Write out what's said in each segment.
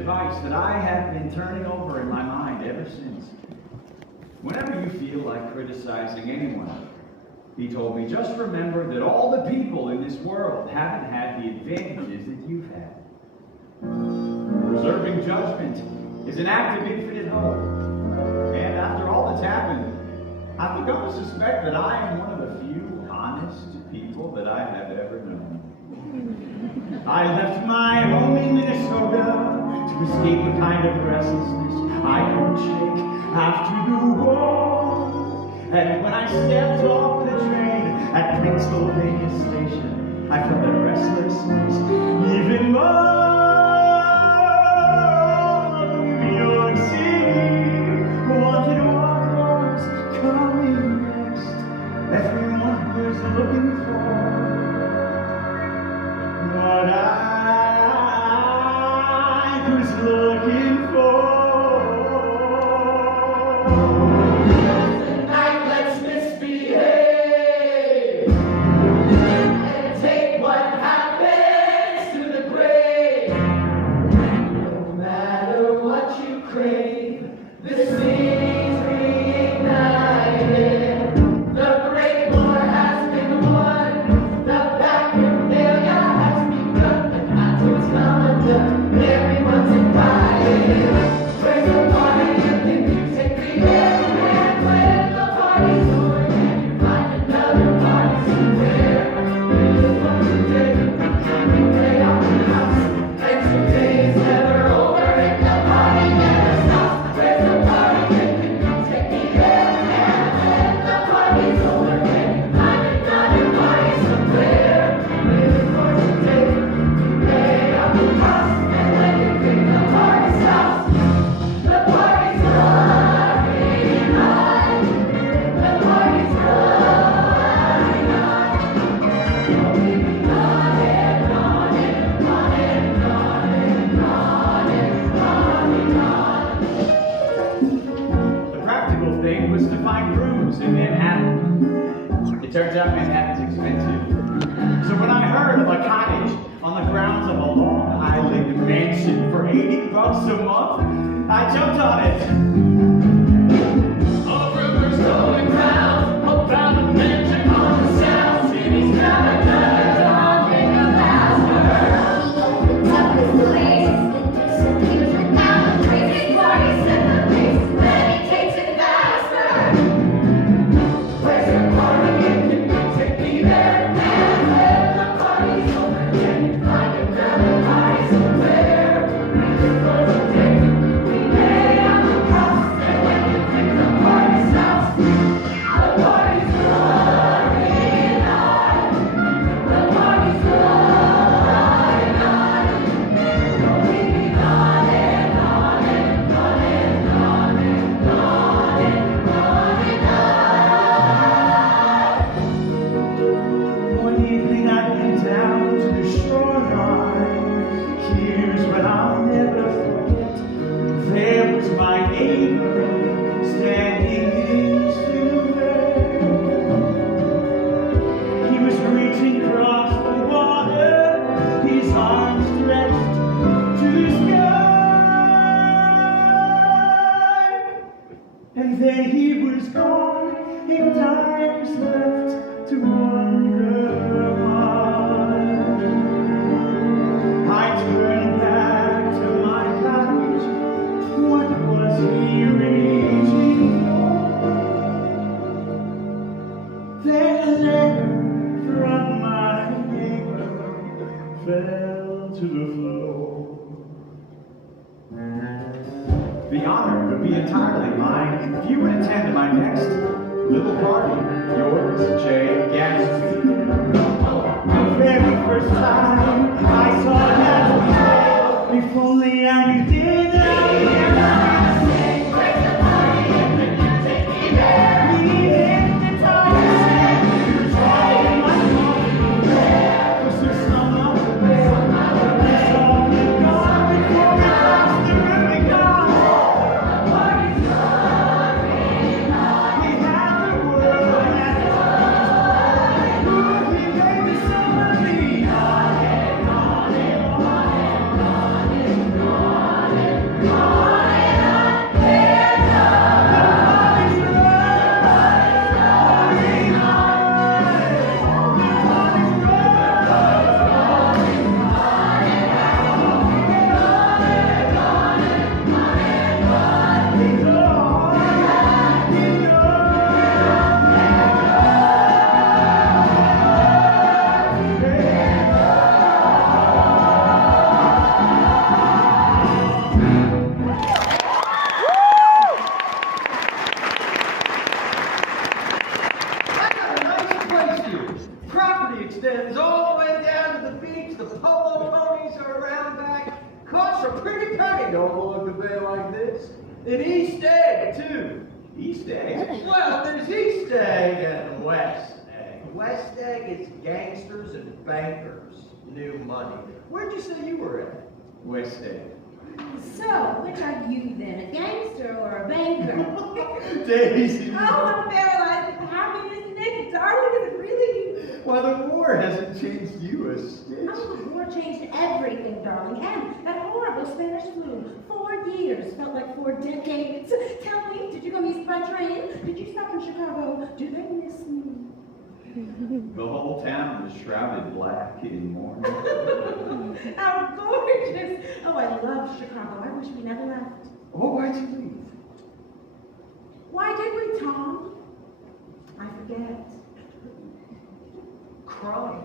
advice that I have been turning over in my mind ever since. Whenever you feel like criticizing anyone, he told me, just remember that all the people in this world haven't had the advantages that you've had. Reserving judgment is an act of infinite hope. And after all that's happened, I've begun to suspect that I am one of the few honest people that I have ever known. I left my home in Minnesota to escape a kind of restlessness I couldn't shake after the war. And when I stepped off the train at Pennsylvania Station, I felt that restlessness even more. New York City, wanted what was coming next. Everyone was looking for what I was looking for. Tonight, let's misbehave and take what happens to the grave. No matter what you crave, the city's reignited. The great war has been won. The bacchanalia has begun. The concert's come undone. Everyone's invited. Where's the party if the music began? And when the party's over, can you find another party somewhere? Here's what we did. We play out the house. And today's never over if the party never stops. Where's the party if the music began? And when the party's over, can you find another party somewhere? Here's what we did. We play out the house. And when you think the party stops, the party's running on. The party's running on. Going on and on and on and on and on and on. The practical thing was to find rooms in Manhattan. It turns out Manhattan's expensive. So when I heard of a cottage on the grounds of a Long Island mansion for $80 a month, I jumped on it. A rumor's going round about a mansion on the South City's got another daunting disaster. Toughest place, disappears without a trace. His party set the pace, many takes it faster. Where's your party if you can take me there? And when the party's over, can you find another party somewhere? Music goes a tick, we lay on the cross, and when you think the party stops, the party's running on. The party's running on. Going on and on and on and on and on and on and on. One evening I went down to the shoreline. Here's what I'll never forget. There was my neighbor standing in silhouette. He was reaching across the water, his arms stretched to the sky. And then he was gone, and I was left to wonder why. I turned back to my cottage. What was he reaching for? Then a letter from my neighbor fell to the floor. The honor would be entirely mine if you would attend my next little party. Yours, J. Gatsby. The very first time I saw Gatsby, if only I did not Where's the party if the music be there? be hypnotized. My song was the song of the bell. The song that gone before we crossed the Rubicon. The party's running on. We had the world at his feet. He made me so believe. On and on and on. a pretty penny don't go into bed like this. An East Egg, too. East Egg? Well, there's East Egg and West Egg. West Egg is gangsters and bankers. New money. Where'd you say you were at? West Egg. So, which are you then, a gangster or a banker? Daisy. Oh, I'm paralyzed with happiness, Nick. Darling, is it really? Why, the war hasn't changed you a stitch. Oh, the war changed everything, darling. And that horrible Spanish flu. 4 years felt like 4 decades. Tell me, did you go east by train? Did you stop in Chicago? Do they miss me? The whole town was shrouded black in mourning. How gorgeous! Oh, I love Chicago. I wish we never left. Oh, why'd you leave? Why did we, Tom? I forget. Crime.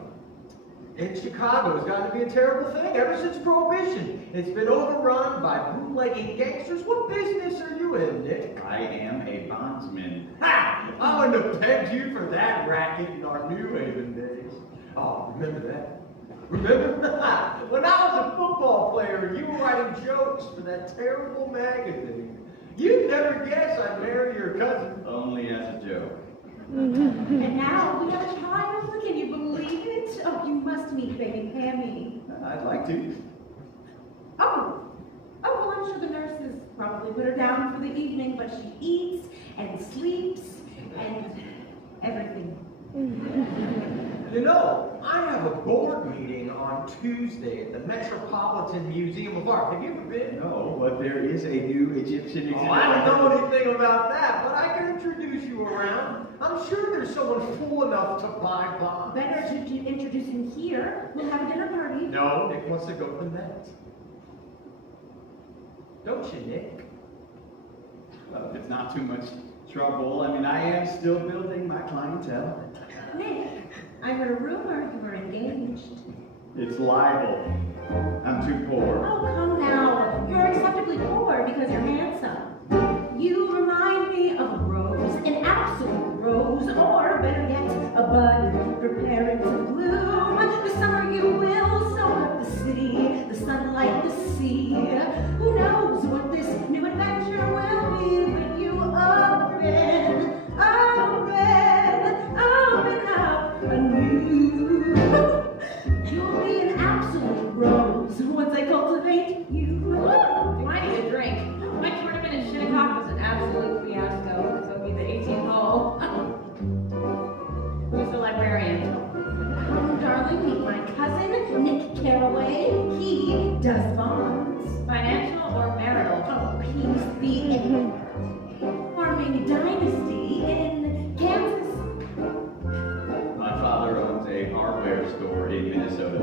In Chicago has got to be a terrible thing ever since Prohibition. It's been overrun by bootlegging gangsters. What business are you in, Nick? I am a bondsman. Ha! I wouldn't have pegged you for that racket in our New Haven days. Oh, remember that? Remember? When I was a football player, you were writing jokes for that terrible magazine. You'd never guess I'd marry your cousin. Only as a joke. And now we have a child. Can you believe it? Oh, you must meet baby Pammy. I'd like to. Oh, well, I'm sure the nurses probably put her down for the evening, but she eats and sleeps and everything. You know, I have a board meeting on Tuesday at the Metropolitan Museum of Art. Have you ever been? No, but there is a new Egyptian exhibit. Oh, I don't know anything about that, but I can introduce you around. I'm sure there's someone fool enough to buy bonds. Better to introduce him here. We'll have a dinner party. No, Nick wants to go to the Met. Don't you, Nick? Well, if it's not too much trouble, I mean, I am still building my clientele. Nick, I heard a rumor you were engaged. It's libel. I'm too poor. Oh, come now. You're acceptably poor because you're handsome. You remind me of a rose, an absolute rose, or better yet, a bud preparing to bloom. The summer you will soak up the city, the sunlight, the sea. Who knows what this new adventure will be when you open up anew. You'll be an absolute rose once I cultivate you. I need a drink. My tournament in Shinnecock was an absolute fiasco. So it'll be the 18th hole. Who's the librarian? Darling, meet my cousin, Nick Carraway. He does bonds. Financial or marital? Oh, he's the farming dynasty in Kansas. My father owns a hardware store in Minnesota.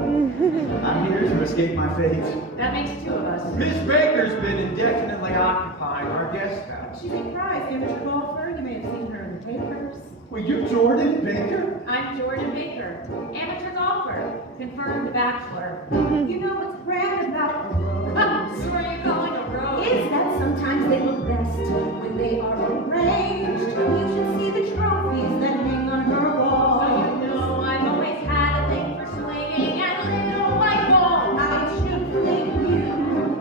I'm here to escape my fate. That makes 2 of us. Miss Baker's been indefinitely occupying our guest house. She's a prize amateur golfer. You may have seen her in the papers. Well, you're Jordan Baker? I'm Jordan Baker, amateur golfer, confirmed bachelor. You know what's grand about a rose? Who are you calling a rose? Is that sometimes they look best when they are arranged. You should see the trophies that hang on her wall. So you know I've always had a thing for swinging and little white balls. I should fling you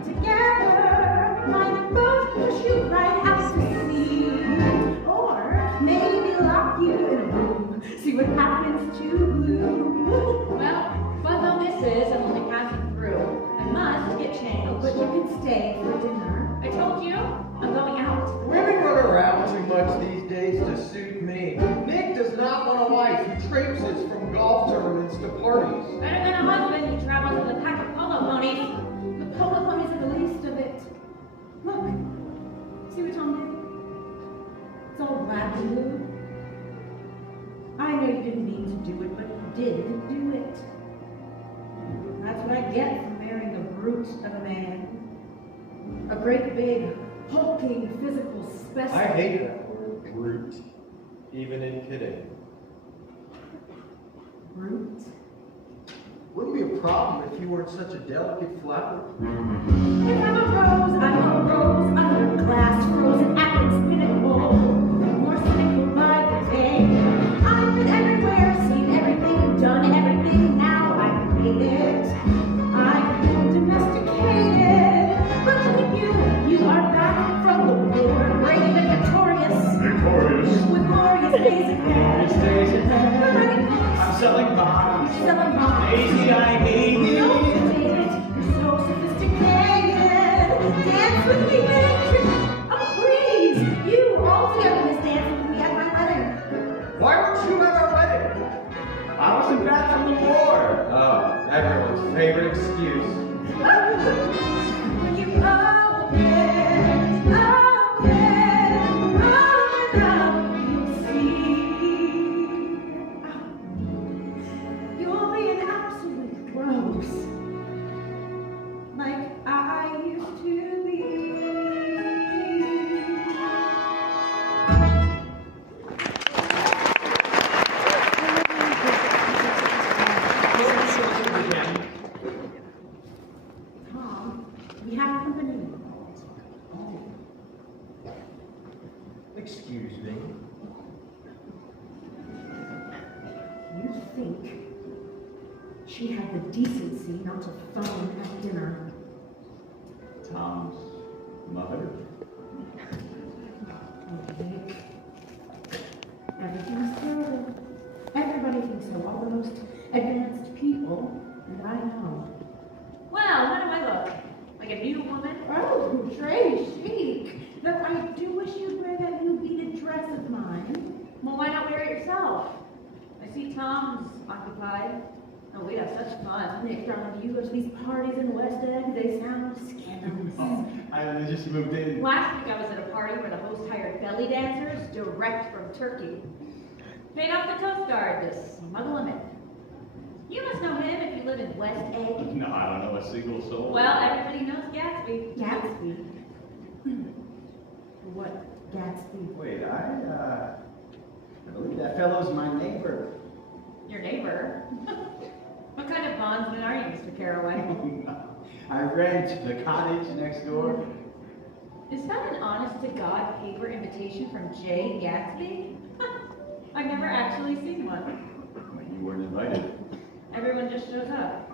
together. Might both push you right out to sea. Or maybe lock you in a room. See what happens to bloom. Well, fun though this is, I'm only passing through. I must get changed. But you can stay for dinner. I told you, I'm going out. Women run around too much these days to suit me. Nick does not want a wife who traipses from golf tournaments to parties. Better than a husband who travels with a pack of polo ponies. The polo ponies are the least of it. Look, see what Tom did? It's all black and blue. I know you didn't mean to do it, but you did do it. That's what I get from marrying a brute of a man. A great big, hulking, physical specimen. I hate that word, brute, even in kidding. Brute? Wouldn't be a problem if you weren't such a delicate flower. If I'm a rose, I'm a rose under glass, frozen at its pinnacle. More cynical by the day. I've been everywhere, seen everything, done everything. Now I hate it. I've been domesticated. selling bonds. Selling bonds. Daisy, I hate No, you. David, you're so sophisticated. Dance with me, baby. Oh, please. You all together must dance with me at my wedding. Why weren't you at our wedding? I wasn't back from the war. Oh, everyone's favorite excuse. When you open, you'll see. You'll be an absolute rose, like I used to be. Tom, we have company. Excuse me. You think she had the decency not to phone at dinner? Tom's mother. Okay. Everything's good. Everybody thinks so. All the most advanced people that I know. Well, how do I look? Like a new woman? Oh, très chic. Though I do wish you'd wear that new beaded dress of mine. Well, why not wear it yourself? I see Tom's occupied. Oh, we'd have such fun. Nick, darling, you go to these parties in West End, they sound scandalous. Oh, I just moved in. Last week I was at a party where the host hired belly dancers direct from Turkey. Paid off the Coast Guard to smuggle them in. You must know him if you live in West Egg. No, I don't know a single soul. Well, everybody knows Gatsby. Gatsby? What Gatsby? Wait, I believe that fellow's my neighbor. Your neighbor. What kind of bondsman are you, Mr. Carraway? I rent the cottage next door. Is that an honest-to-God paper invitation from J. Gatsby? I've never actually seen one. You weren't invited. Everyone just shows up.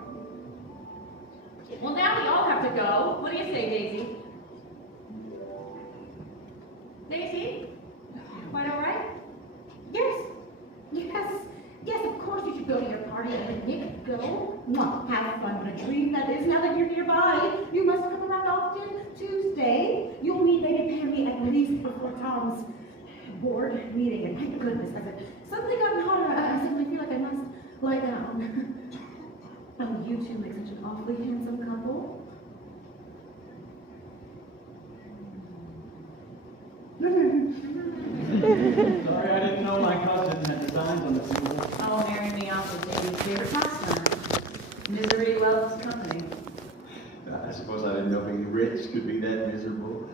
Well, now we all have to go. What do you say, Daisy? Daisy? Quite all right? Yes, yes, yes, of course you should go to your party and Nick, go. Mwah, have fun, what a dream that is. Now that you're nearby, you must come around often. Tuesday, you'll meet Lady Pammy at least before Tom's board meeting. And my goodness, has it suddenly gotten hotter? I suddenly feel like I must lie down. Oh, you two make such an awfully handsome couple. Sorry, I didn't know my cousin had designs on the table. Oh, marry me off is Davy's favorite pastime. Misery loves company. I suppose I didn't know being rich could be that miserable.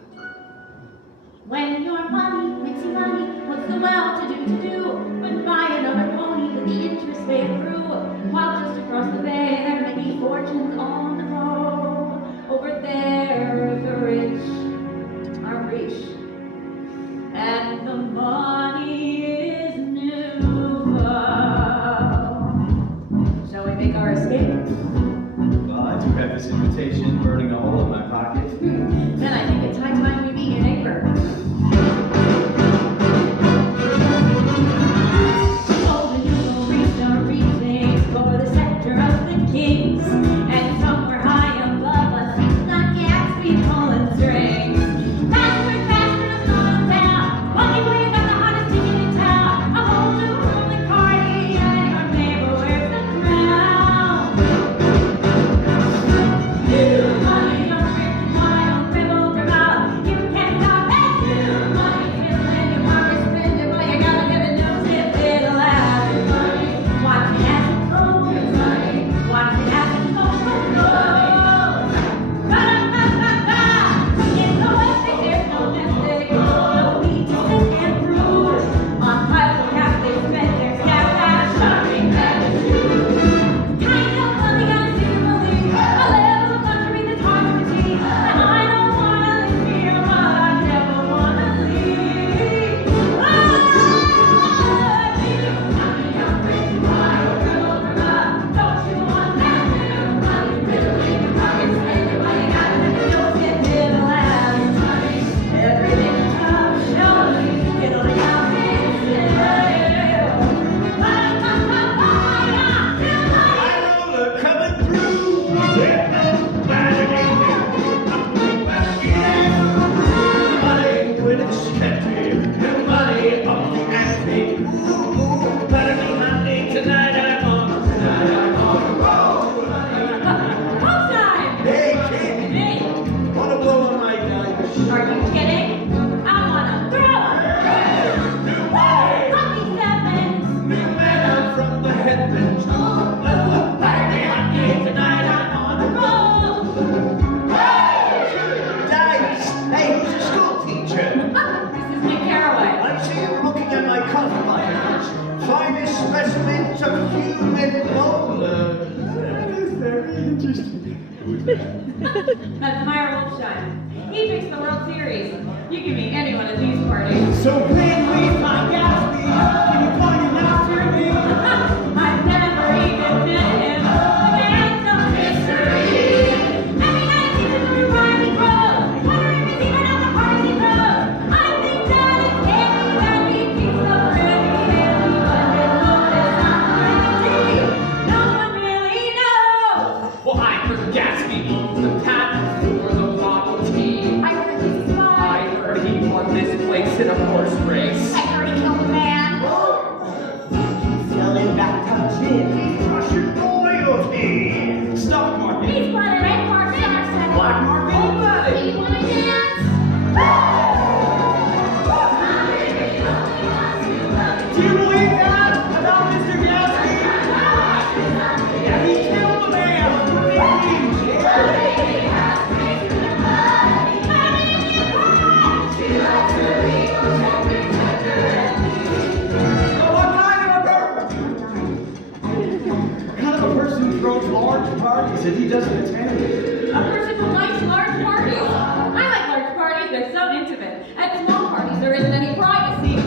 When your money makes you money, what's the well-to-do to do? But buy another pony with the interest they accrue. While just across the bay, there may be fortunes on the road. Over there, the rich are rich, and the money is new. Shall we make our escape? Well, I do have this invitation burning a hole in my pocket. Then I think it's high time we meet your neighbor. Oh, the new reach are reaching for the scepter of the kings, and somewhere high above us, not Gatsby pulling strings. Faster, slow down. Money, well, you got the hottest ticket in town. A whole new ruling party, and your neighbor wears the crown. New money, your rich and wild, rebel, rebel. You can't stop it. That's Meyer Wolfshine. He fixed the World Series. You can meet anyone at these parties. So please, my Gatsby, can you point him out to me? I've never even met him. The man's a mystery. Every night he's in the party club. Wondering if he's even at the party club. I think that it's candy that he keeps the pretty and but his motives are crazy. No one really knows. Well, I heard Gatsby owns the patent for the Model T. I heard he's a spy. I heard he won this place in a horse race. I heard he killed a man. Selling back touching. Russian royalty. Stock market. He's planted red marks on our center. Black market. Oh, buddy. You wanna dance? Do you believe that about Mr. Gatsby? Yeah, he killed a man. Parties that he doesn't attend. A person who likes large parties. I like large parties, they're so intimate. At small parties, there isn't any privacy.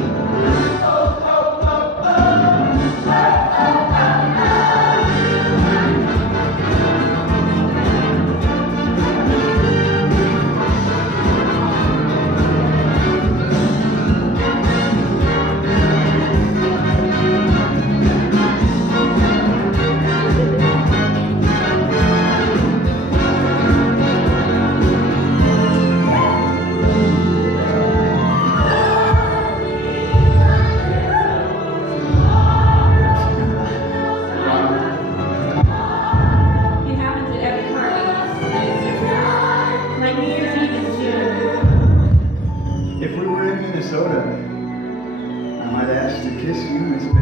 It happens at every party. Like New Year's Eve in June. If we were in Minnesota, I might ask to kiss you, Miss Baker.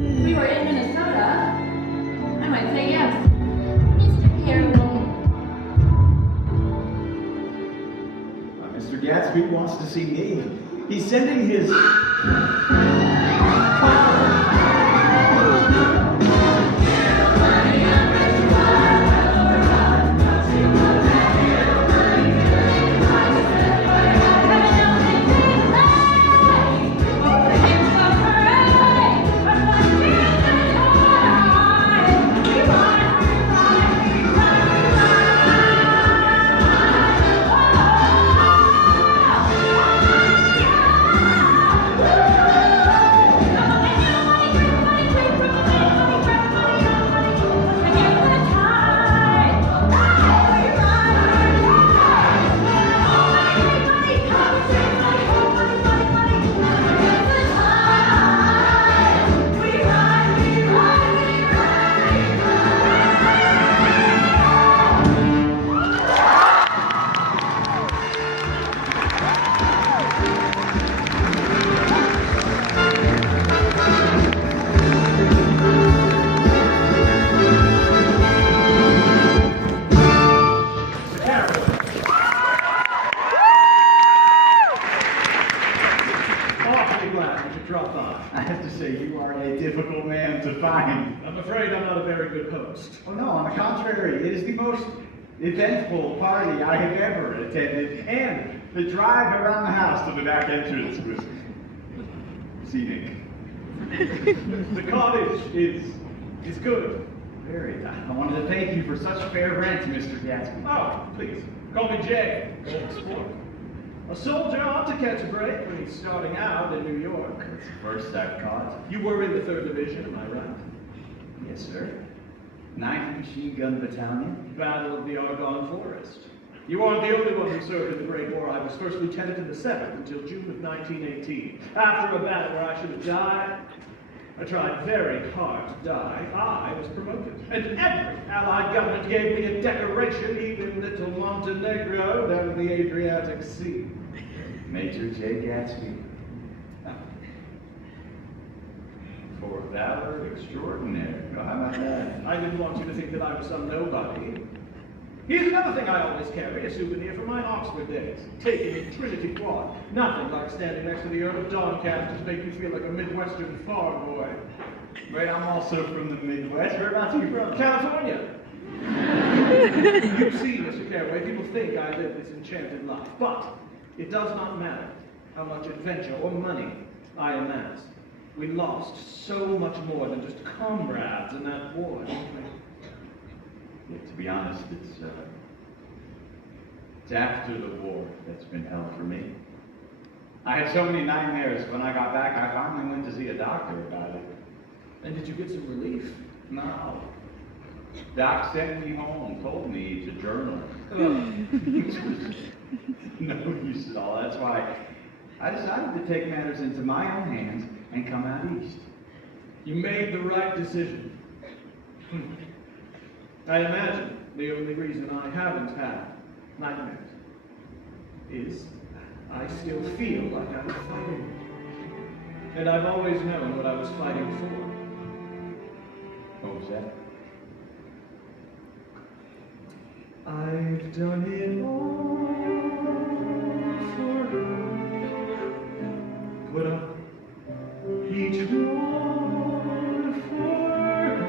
If we were in Minnesota, I might say yes. Mr. Carroll. Mr. Gatsby wants to see me. He's sending his... I have to say, you are a difficult man to find. I'm afraid I'm not a very good host. Oh no, on the contrary, it is the most eventful party I have ever attended, and the drive around the house to the back entrance was scenic. The cottage is good. Very. I wanted to thank you for such fair rent, Mr. Gatsby. Oh, please, call me Jay, old sport. A soldier ought to catch a break when he's starting out in New York. It's the first I've caught. You were in the 3rd Division, am I right? Yes, sir. 9th Machine Gun Battalion. Battle of the Argonne Forest. You aren't the only one who served in the Great War. I was first lieutenant in the 7th until June of 1918. After a battle where I should have died, I tried very hard to die. I was promoted. And every Allied government gave me a decoration, even little Montenegro down in the Adriatic Sea. Major J. Gatsby. For valor extraordinary. How about that? I didn't want you to think that I was some nobody. Here's another thing I always carry, a souvenir from my Oxford days. Taken in Trinity Quad. Nothing like standing next to the Earl of Doncaster to make you feel like a Midwestern farm boy. Wait, I'm also from the Midwest. Whereabouts are you from? California. You see, Mr. Carraway, people think I live this enchanted life, but it does not matter how much adventure or money I amassed. We lost so much more than just comrades in that war. Yeah, to be honest, it's after the war that's been hell for me. I had so many nightmares. When I got back, I finally went to see a doctor about it. And did you get some relief? No. Doc sent me home, told me to journal. No use at all. That's why I decided to take matters into my own hands and come out east. You made the right decision. I imagine the only reason I haven't had nightmares is I still feel like I'm fighting. And I've always known what I was fighting for. What was that? I've done it all for her. Put up each one for her.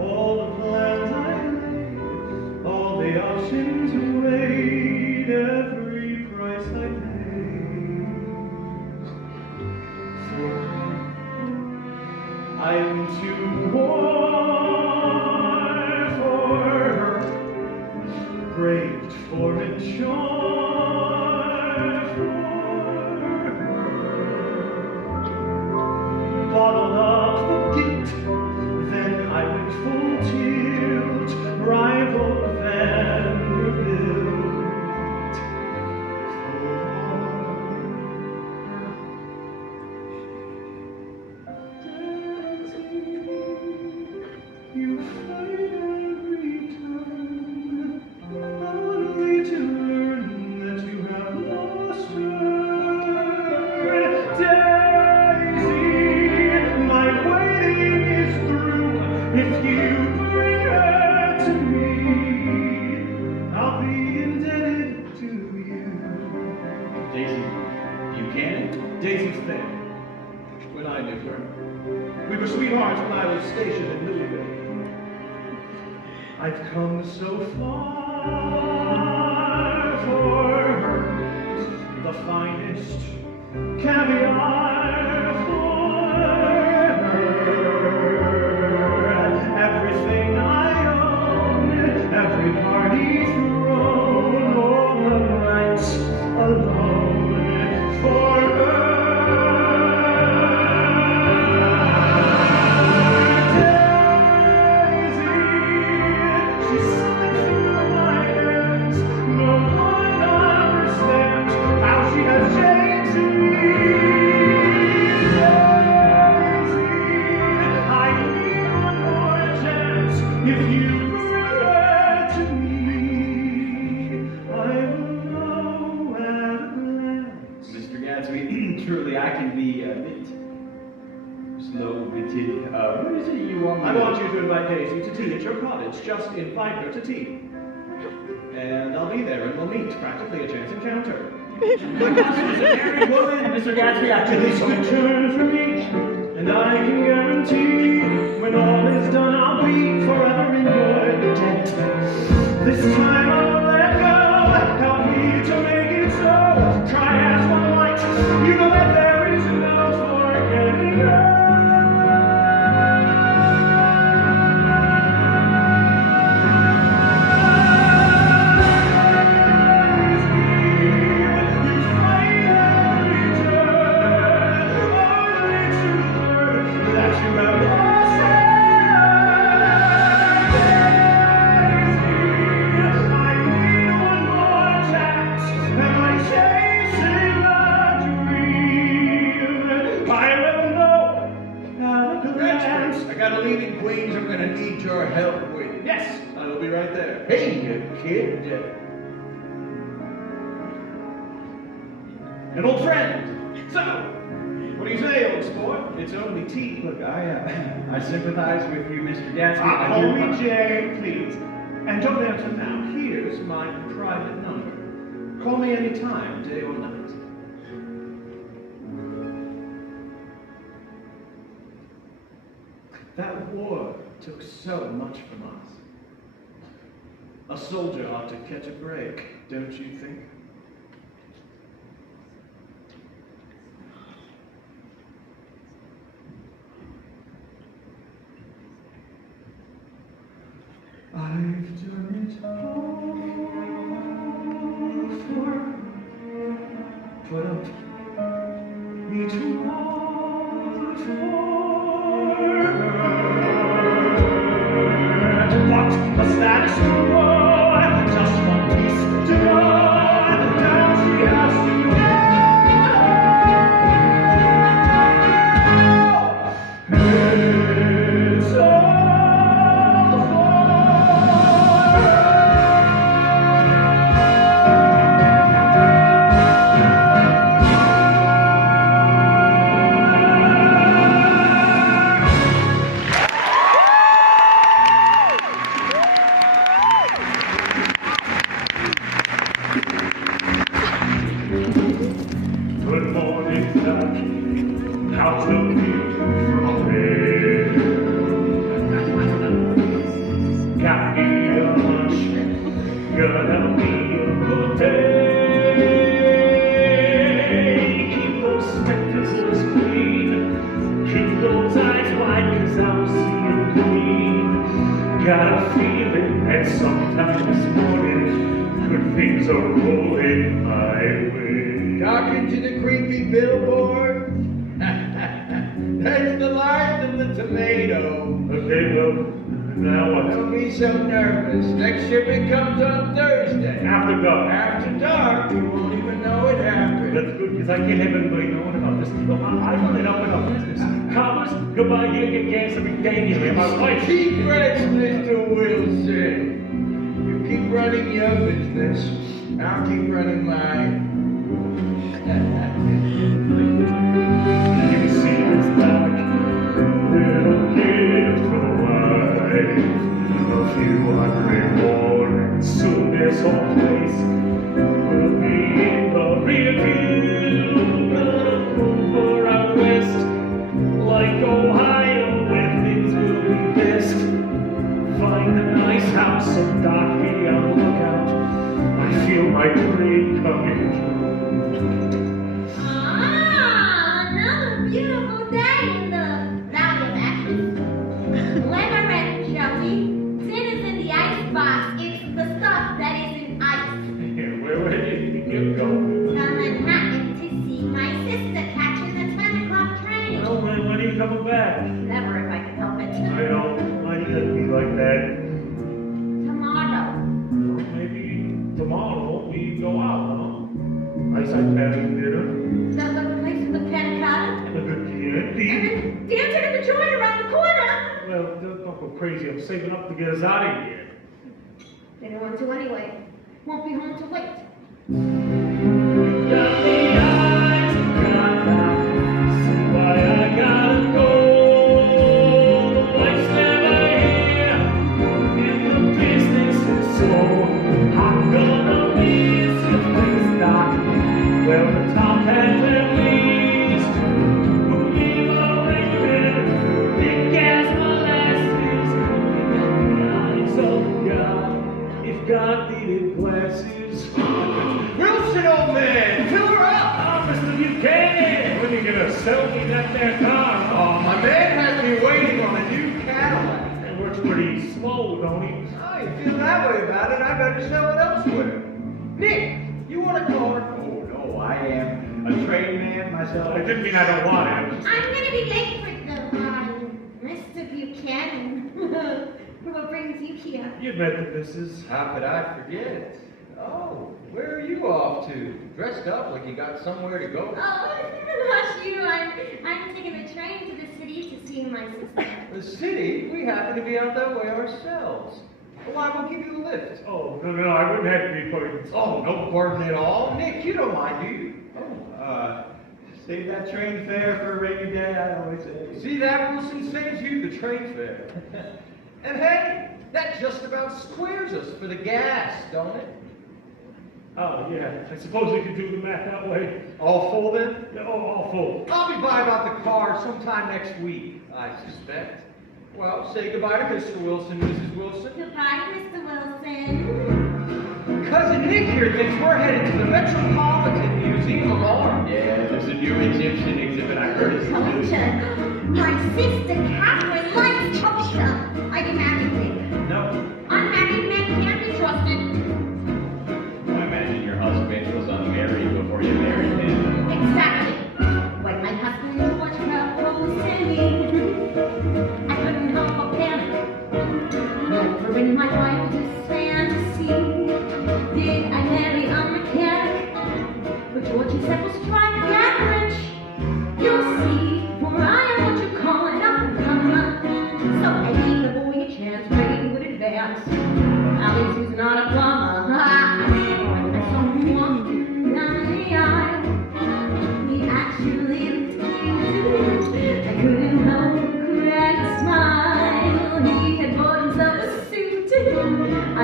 All the plans I made, all the options weighed, every price I paid for her. I'm too warm. Braved for it, joy for her. Bottled up the guilt, then I went full tilt, rival Vanderbilt. You fight every time. Only to learn that you have lost her. Daisy, my waiting is through. If you bring her to me, I'll be indebted to you. Daisy, you can? Daisy's thing. When I knew her, we were sweethearts when I was stationed in Louisville. I've come so far for her, the finest caviar for her. Everything I own, every party thrown, all the nights alone for her. If you bring her to me, I will know at a glance. Mr. Gatsby, truly I can be a bit slow-witted. What is it you want me I to... want you to invite Daisy to tea at your cottage. Just invite her to tea. And I'll be there and we'll meet. Practically a chance encounter. But this is a married woman, Mr. Gatsby. This could turn for me, and I can guarantee when all is done, I'll be forever in your debt. This time I'll let go. Help me to make it so. Try as one might, you know that there is no forgetting her. Queens, I'm gonna need your help with. Yes, I will be right there. Hey, you kid. An old friend. So, what do you say, old sport? It's only tea. Look, I sympathize with you, Mr. Gatsby. Call me Jay, please. And don't answer now. Here's my private number. Call me anytime, day or night. That war took so much from us. A soldier ought to catch a break, don't you think? I've done it all for, put up me to all for her. What a status quo, just one piece to go, now she has to go. It's all Good morning, Doc. How's the view from here? Got me a lunch, gonna be a good day. Keep those spectacles clean, keep those eyes wide, 'cause I'm seeing green. Got a feeling that sometime this morning, good things are rolling my way. Talking to the creepy billboard? That's the last of the tomato. Okay, well, now what? Don't be so nervous. Next shipment comes on Thursday. After dark. After dark, you won't even know it happened. That's good, because I can't have anybody knowing about this. Look, I run it up in our business. Coppers, goodbye, you get gas every day anyway. My wife. Keep rest, Mr. Wilson. You keep running your business. I'll keep running mine. You see this back, little gift for the wife. A few hundred more, and soon this whole place will be in the rear view. Gonna move out west, like Ohio, where things will be best. Find a nice house, so dock me on the lookout. I feel my dream coming true. Another beautiful day in the Valley of Ashes. Limerence, Joey. Tin is in the icebox. It's the stuff that is in ice. Where do you think you're going? To Manhattan to see my sister catching the 10 o'clock train. Well, when are you coming back? Never if I can help it. I don't. Why do you have to be like that? Tomorrow. Well, maybe tomorrow we go out, huh? Nice Italian dinner. The place with the Mccartan. And a good And candy. then dancing in the joint around the corner. Well, don't go crazy. I'm saving up to get us out of here. They don't want to anyway. Won't be home till late. Got the eyes of God now. See why I gotta go. Life's never here. And the business is slow. I'm gonna miss your face, Doc. Well, the top hat at least. We've always been big as molasses. Got the eyes of God. If God needed glasses. Wilson, old man, fill her up. Oh, Mr. Buchanan, when are you gonna sell me that there car? Oh, my man has me waiting on a new Cadillac. It works pretty slow, don't he? Oh, you feel that way about it? I better sell it elsewhere. Nick, you want a car? Oh, no, I am a trained man myself. I didn't mean I don't want it. I'm gonna be late for the Mr. Buchanan. What brings you here? You met the missus. How could I forget? Oh, where are you off to? Dressed up like you got somewhere to go. Oh, not you. I'm taking the train to the city to see my sister. The city? We happen to be out that way ourselves. Well, I will give you a lift. Oh, no, I wouldn't have any appointments. Oh, no burden at all. Nick, you don't mind, do you? Save that train fare for a rainy day, I always say. See that, Wilson? Saves you the train fare. And hey, that just about squares us for the gas, don't it? Oh, yeah. I suppose we could do the math that way. All full then? Yeah, all full. I'll be by about the car sometime next week, I suspect. Well, say goodbye to Mr. Wilson, Mrs. Wilson. Goodbye, Mr. Wilson. Cousin Nick here thinks we're headed to the Metropolitan Museum of Art. Yeah, there's a new Egyptian exhibit I heard is Culture. My sister Catherine likes culture. Are you married, Nick? No. Unmarried men can't be trusted. I imagine your husband was unmarried before you married him. Exactly. When my husband was proposing, I couldn't help but panic. Never in my wildest fantasy did I marry a mechanic. But what you said was strike that rich. You'll see, for I am what you call an up-and-comer. So I gave the boy a chance, ready with advance. At least he's not a plumber. I saw him walking down the aisle. He actually looked cute. I couldn't help but crack a smile. He had bought himself a suit. I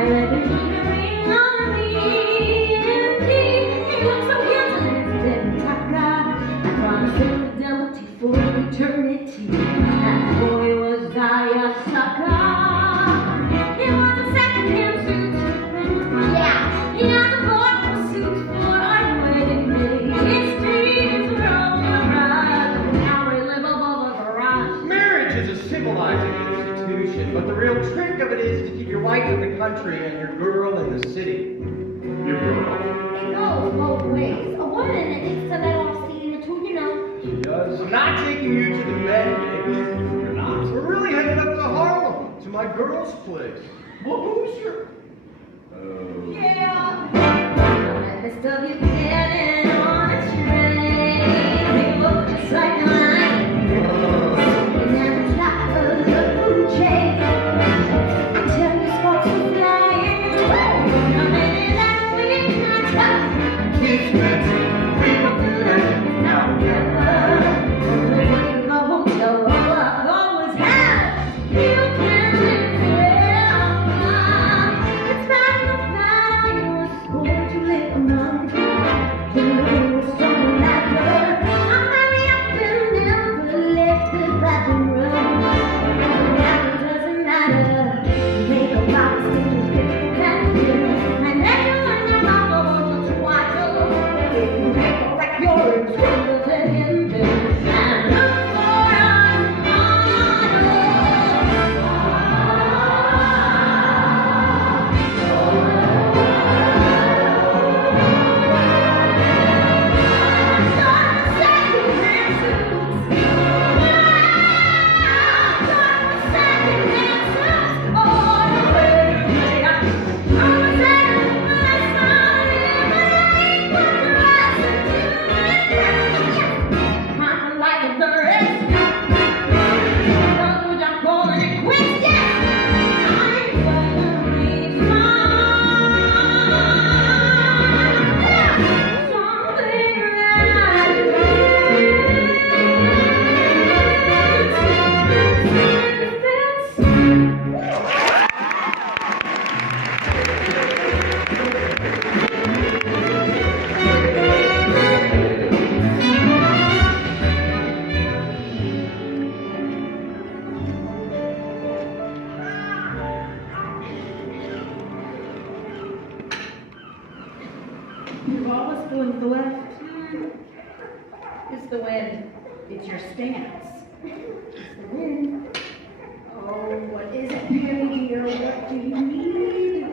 let him put a ring on me. Indeed, he looked so handsome in his dead tucker. I promised him fidelity for eternity. That boy was a sucker. It was a second-hand suit. Yeah, he had to bought a suit for our wedding day. His dreams were all mirage. Now we live above a garage. Marriage is a civilizing institution, but the real trick of it is to keep your wife in the country and your girl in the city. Your girl. It goes both ways. A woman needs to let off steam too, you know. She does. I'm not taking you to the bed, Nick. You're not. We're really headed up to Harlem, to my girl's place. Well, who's your... Oh. Yeah. And the stuff you getting on a train. They look just like mine. And at the top of the food chain, I tell you sports are flying. A minute that thing I top. Kiss me. We will do that now together. Only when you go home till the clock always has. You can live forever. It's fine, it's fine. You're born to live among. You know so matter. I'm hurry up and never left the bathroom room. Doesn't matter. Make a promise to you can do. And then you learn your mama wants to watch over. If you make a wreck yours, you'll let him do. And look for a You're always going to the left. It's the wind. It's your stance. It's the wind. Oh, what is it, Penny dear? What do you need?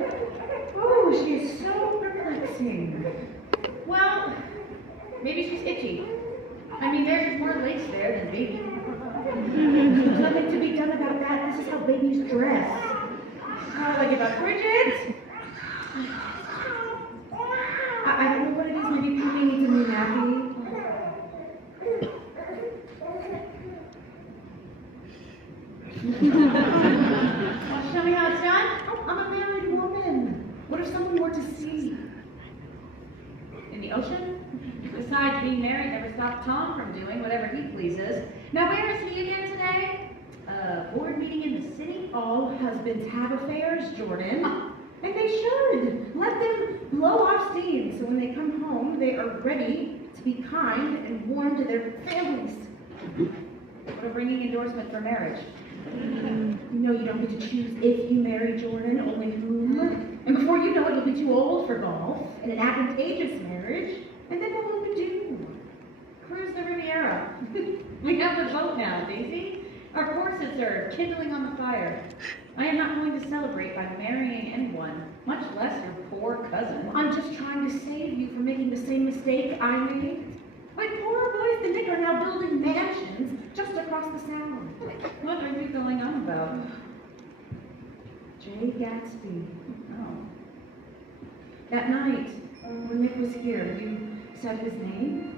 Oh, she's so perplexing. Well, maybe she's itchy. I mean, there's more lace there than baby. There's nothing to be done about that. This is how babies dress. Like about Bridget? I don't know what it is. Maybe Penny needs a new nappy. Show me how it's done. Oh, I'm a married woman. What if someone were to see? In the ocean? Besides, being married never stopped Tom from doing whatever he pleases. Now, where is he again today? Board meeting in the city? All husbands have affairs, Jordan. And they should. Let them blow off steam so when they come home, they are ready to be kind and warm to their families. What a ringing endorsement for marriage. You know you don't get to choose if you marry Jordan, only whom. And before you know it, you'll be too old for golf, in an advantageous marriage, and then what will we do? Cruise the Riviera. We have a boat now, Daisy. Our corsets are kindling on the fire. I am not going to celebrate by marrying anyone, much less your poor cousin. I'm just trying to save you from making the same mistake I made. My poor boys and Nick are now building mansions just across the sound. What are you going on about? Jay Gatsby. Oh. That night, when Nick was here, you said his name?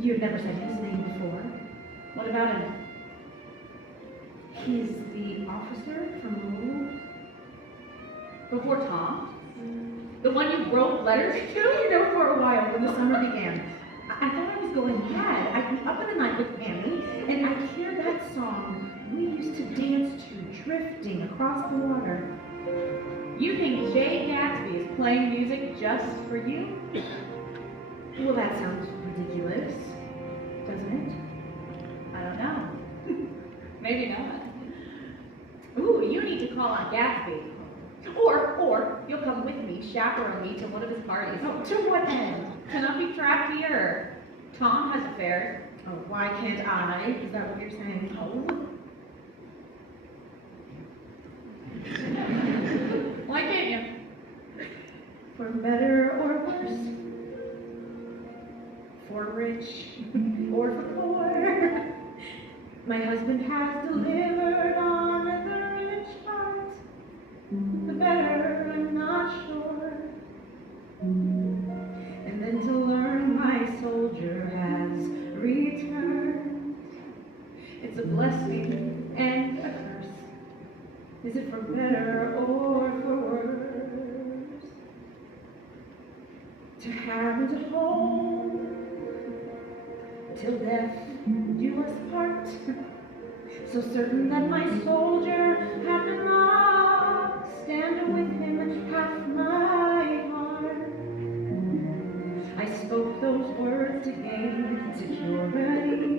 You had never said his name before. What about him? He's the officer from Rule. Before Tom? The one you wrote letters to? You know, for a while, when the summer began, I thought I was going mad. I'd be up in the night with Annie, and I'd hear that song we used to dance to, drifting across the water. You think Jay Gatsby is playing music just for you? Well, that sounds ridiculous, doesn't it? I don't know. Maybe not. Ooh, you need to call on Gatsby. Or you'll come with me, chaperone me to one of his parties. Oh, to what end? To not be trapped here. Tom has affairs. Oh, why can't I? Is that what you're saying? Oh. Why can't you? For better or worse. For rich or for poor. My husband has delivered on the rich part. The better, I'm not sure. And then to learn my soldier has returned. It's a blessing and a curse. Is it for better or for worse? To have it home till death do us part. So certain that my soldier had been lost, stand with him half my heart. I spoke those words to gain security.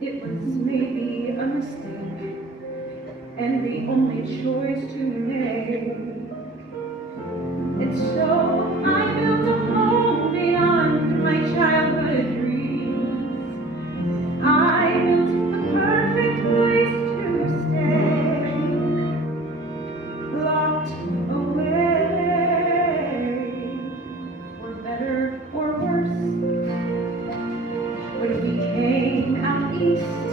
It was maybe a mistake, and the only choice to make. And so I built a home beyond my childhood dreams. I built the perfect place to stay, locked away, for better or worse. When we came out east,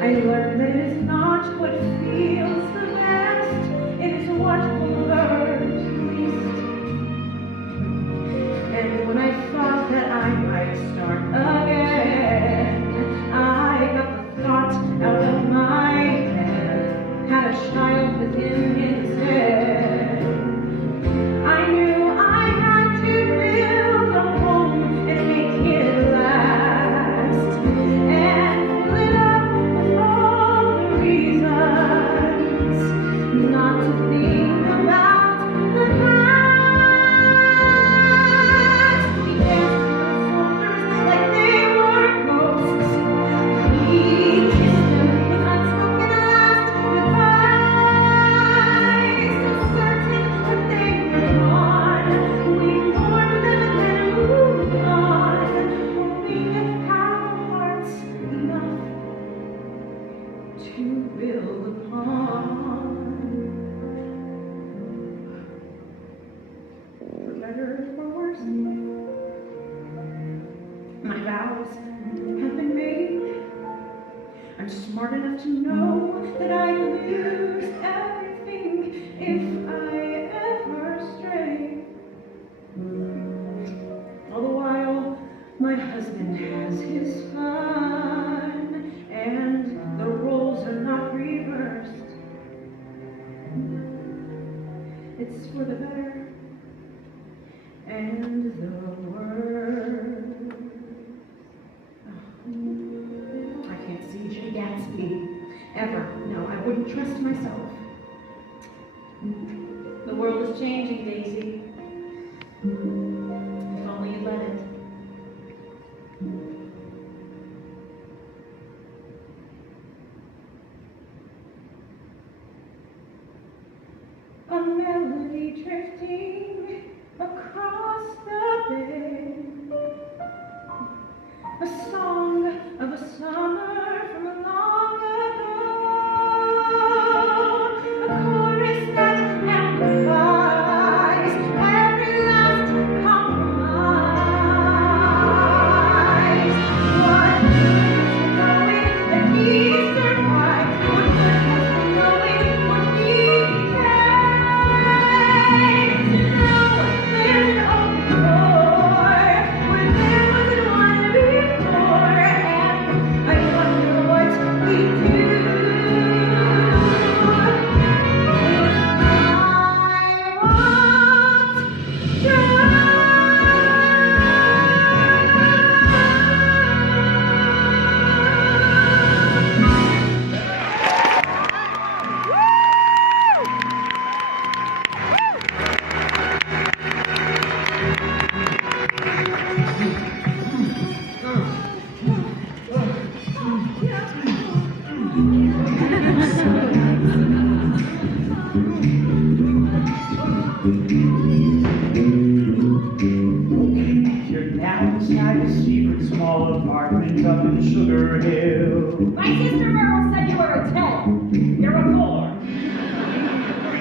I learned that it is not what feels the best, it is what will hurt least. And when I thought that I might start again, I got the thought out of my head, had a child with him instead. I knew I had to build a home and make it last, and fill it up with all the reasons not to think about the past. We danced with the soldiers like they were ghosts. We kissed them with unspoken last goodbyes, so certain that they were gone. We mourned them and then moved on, hoping to have hearts enough to build upon. For better or worse, my vows have been made. I'm smart enough to know that I lose everything if I ever stray. All the while, my husband has his fun, and the roles are not reversed. It's for the better and the worse. Oh, I can't see Jay Gatsby ever. No, I wouldn't trust myself. The world is changing, Daisy. If only you let it. drifting across the bay. A song of a summer from long ago. A chorus that amplifies every last compromise. What good is knowing that he survived? What good has been knowing what he became? To know there's an open door where there wasn't one before, and I wonder what we do if I You're down inside a secret small apartment up in Sugar Hill. My sister Myrtle said you were a 10. You're a 4.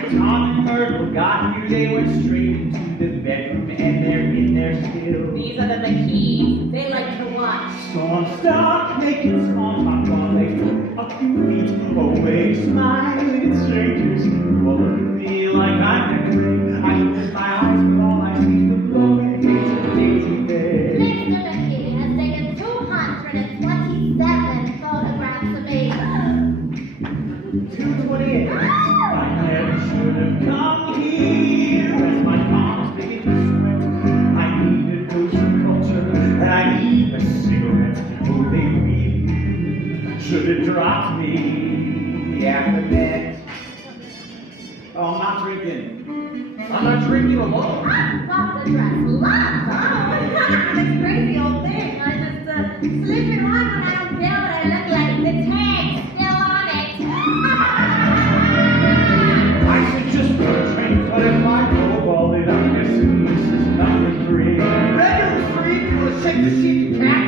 Tom and Myrtle got here, they went straight into the bedroom, and they're in there still. These are the McKees. They like to watch. So I'm stuck making small talk while they put a few feet away, smiling at strangers who all look at me like I'm their prey. I close my eyes, but all I see is the glowing face of Daisy Day. Mr. McKee has taken 227 photographs of me. 228. I never should have come here as my palms begin to sweat. I need a dose of culture, and I need a cigarette. Oh, they really should have dropped me at the net. Oh, I'm not drinking. I'm not drinking alone. I love the dress. Love. Oh, this crazy old thing. I just slip it on when I don't feel what I look like. The tag's still on it. I should just put a drink, but if I go all it, I'm guessing this is number 3. Better free to shake the sheet back.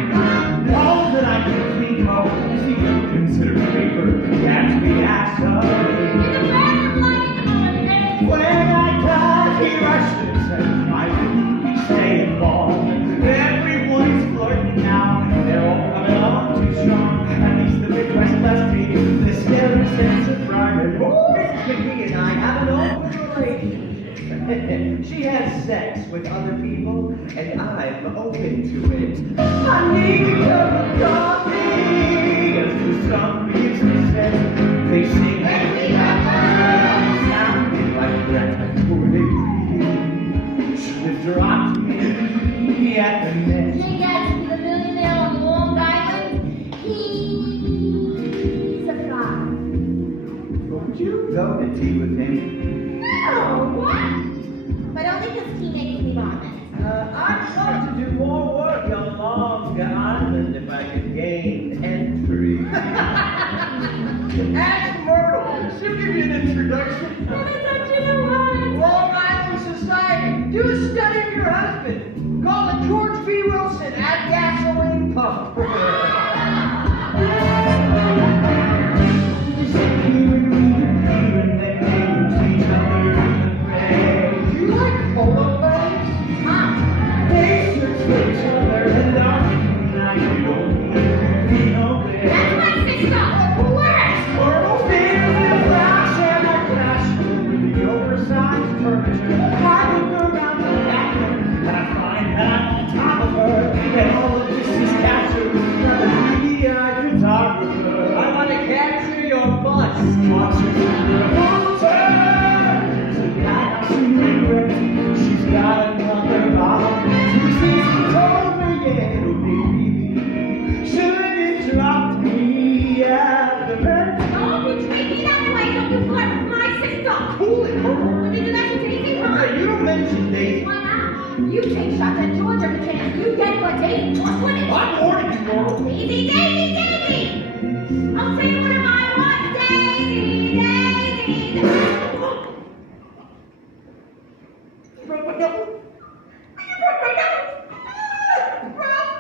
All that I can think of is the unconsidered favor Gatsby asked of me. In the bathroom like the holidays. When I got here, I should have said I wouldn't be staying long. Everyone's flirting now, they're all coming on too strong. At least the Midwest left me this scary sense of pride. And Miss Mickey and I have an open relationship. She has sex with other people, and I'm open to it. I need a cup of coffee. As the sun begins to set, they sing and we have fun. Sounding like that, oh, they really should have dropped me at the net. Jay Gatsby, the millionaire on Long Island. He's a fraud. Would you go to tea with him? No, what? But only because he makes me vomit. I'd love to do more work on Long Island if I could gain entry. Ask Myrtle. She'll give you an introduction. What is that you want? Long Island Society. Do a study of your husband. Call it George B. Wilson at gasoline pump. You like polo legs? That's my sister. Worse. Myrtle feels the flash and a crash over the oversized furniture. I look around the bathroom and I find that I'm on top of her. And all of this is captured from the media photographer. I want to capture your bust. Watching the whole turn. So got some regret. She's got another bottle. Two seasons over, yeah, they really should have dropped me at the bed. Don't be treating me that way. Don't you flirt with my sister. Cool it, Myrtle. Let me do that to Daisy, huh? Okay, you don't mention Daisy. Why not? You take shots at George every chance you get for Daisy. What would it? I'm warning you, Myrtle. Daisy, Daisy, Daisy! I'll say what I want, Daisy, Daisy, Daisy!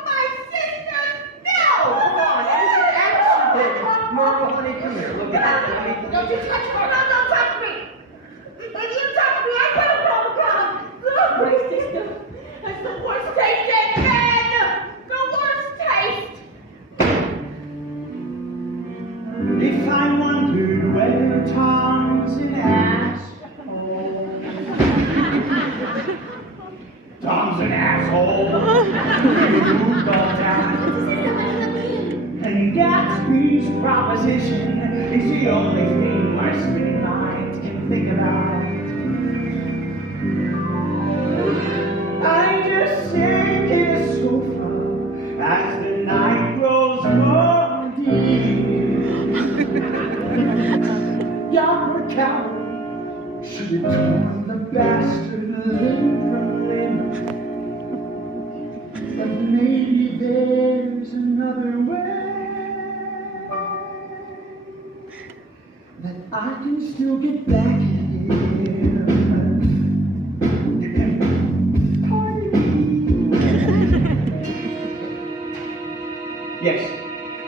my sister's nose! Come on, it's an accident. Marble, honey, come here. Look at that. Don't you touch me! No, don't touch me! If you touch me, I could have gone down! My sister has the worst taste in men! The worst taste! If I wondered whether Tom's an asshole. Tom's an asshole. Moved all down. And Gatsby's proposition is the only thing my spinning mind can think about. I just sit in a sofa as the night grows more deep. Young Mccartan should have torn the bastard limb from limb. But maybe there's another way that I can still get back at him. Yes,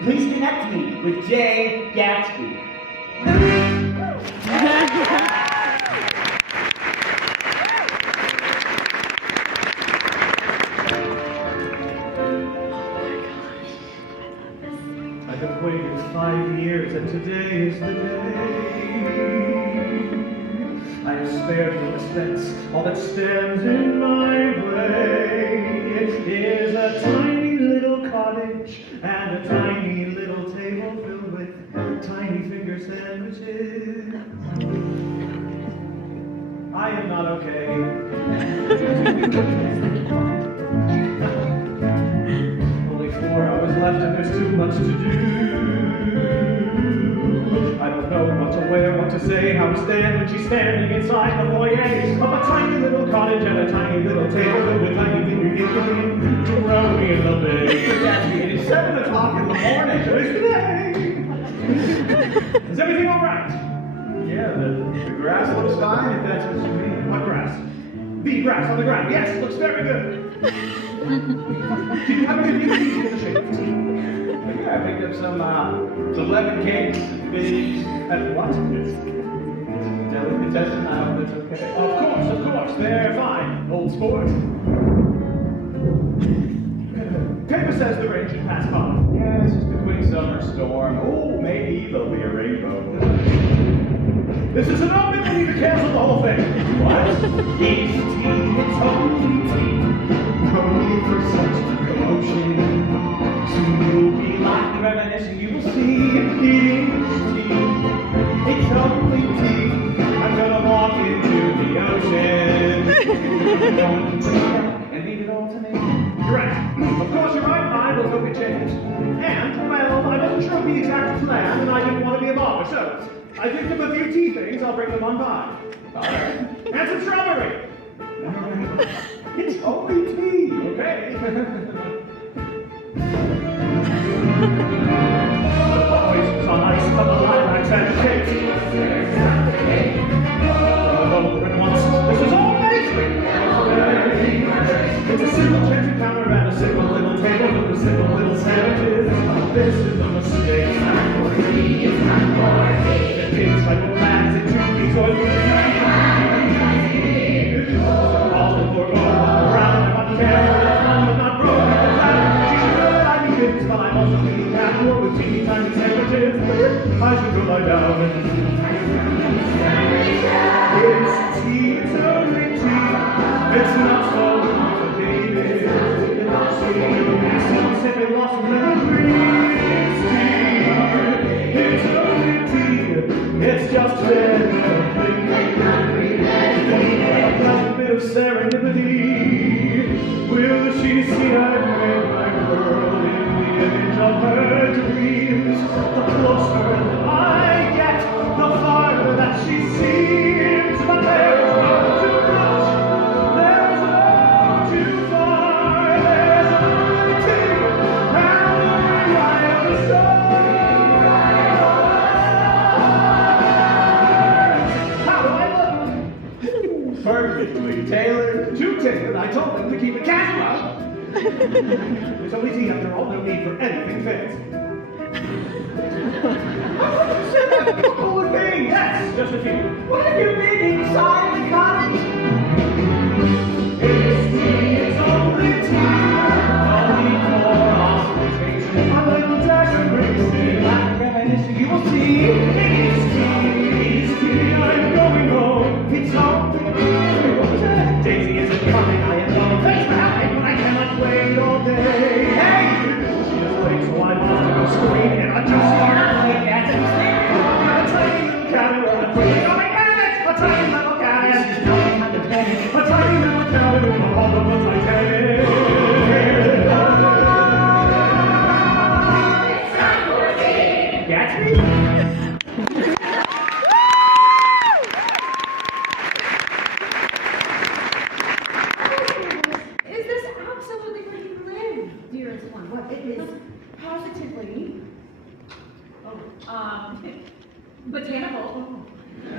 please connect me with J. Gatsby. I have waited 5 years, and today is the day. I have spared no expense, all that stands in my way. It is a tiny little cottage and a tiny little table filled with tiny finger sandwiches. I am not okay. Only 4 hours left and there's too much to do. I don't know what to wear, what to say, how to stand when she's standing inside the foyer of a tiny little cottage and a tiny little table filled with tiny finger to round me in the bed. Gatsby, it is 7 o'clock in the morning. Today's the day. Is everything all right? Yeah, the grass looks fine if that's what you mean. What grass? The grass on the ground. Yes, it looks very good. Did you have any beauty in the shape of tea? Yeah, I picked up some lemon cakes, figs, And what? delicatessen. I hope it's okay. Of course, they're fine. Old sport. Paper says the rain should pass by. Yeah, it's just a quick summer storm. Oh, maybe there'll be a rainbow. This is an omen. We need to cancel the whole thing. What? It's tea, it's only tea. No need for such commotion. Soon you'll be laughing, reminiscing, you will see it is tea. It's only tea. I'm gonna walk into the ocean. And leave it all to me. You're right. Of course, you're right. I will hope it changes. And, well, I wasn't sure of the exact plan, and I didn't want to be a bother, so I picked up a few tea things. I'll bring them on by. All right. And some strawberry. It's only tea. Okay. Always so nice of the lilacs and cakes. Over at once. This is all made. It's a simple chance encounter at a simple little table with a simple little sandwiches. This is a mistake. It's not for me. The pigs like the lads and two pigs or three. All the poor girl around, I'm not careful, I'm not broken, I'm not she's good, I need kittens, but I'm also being cat poor with teeny tiny sandwiches. I should go lie down. It's tea, it's only tea. It's not so complicated. It's not so easy, simply lost from lemon green. It's tea. It's only tea. It's just lemon green. A bit of serendipity. Will she see I made my world in the image of her dreams? The closer I get perfectly tailored. Too tailored, I told them to keep it casual. There's only tea after all, no need for anything fancy. You said that a couple of things. Yes, just a few. What have you been inside the cottage? It's tea, it's only tea. Only for ostentation. A little decoration. Like reminiscing, you will see. It's tea, I'm going home. It's only Daisy isn't coming, I am gone. Thanks for helping, but I cannot wait all day. Hey! She is late, so I must go scream, and I just started playing Gatsby. A tiny little cabin where I'm playing on my panic. A tiny little cabin. This is no time to panic. A tiny little cabin with a hull of a Titanic. It's time for tea. Gatsby? Is this absolutely where you live, dearest one? What it is positively botanical. I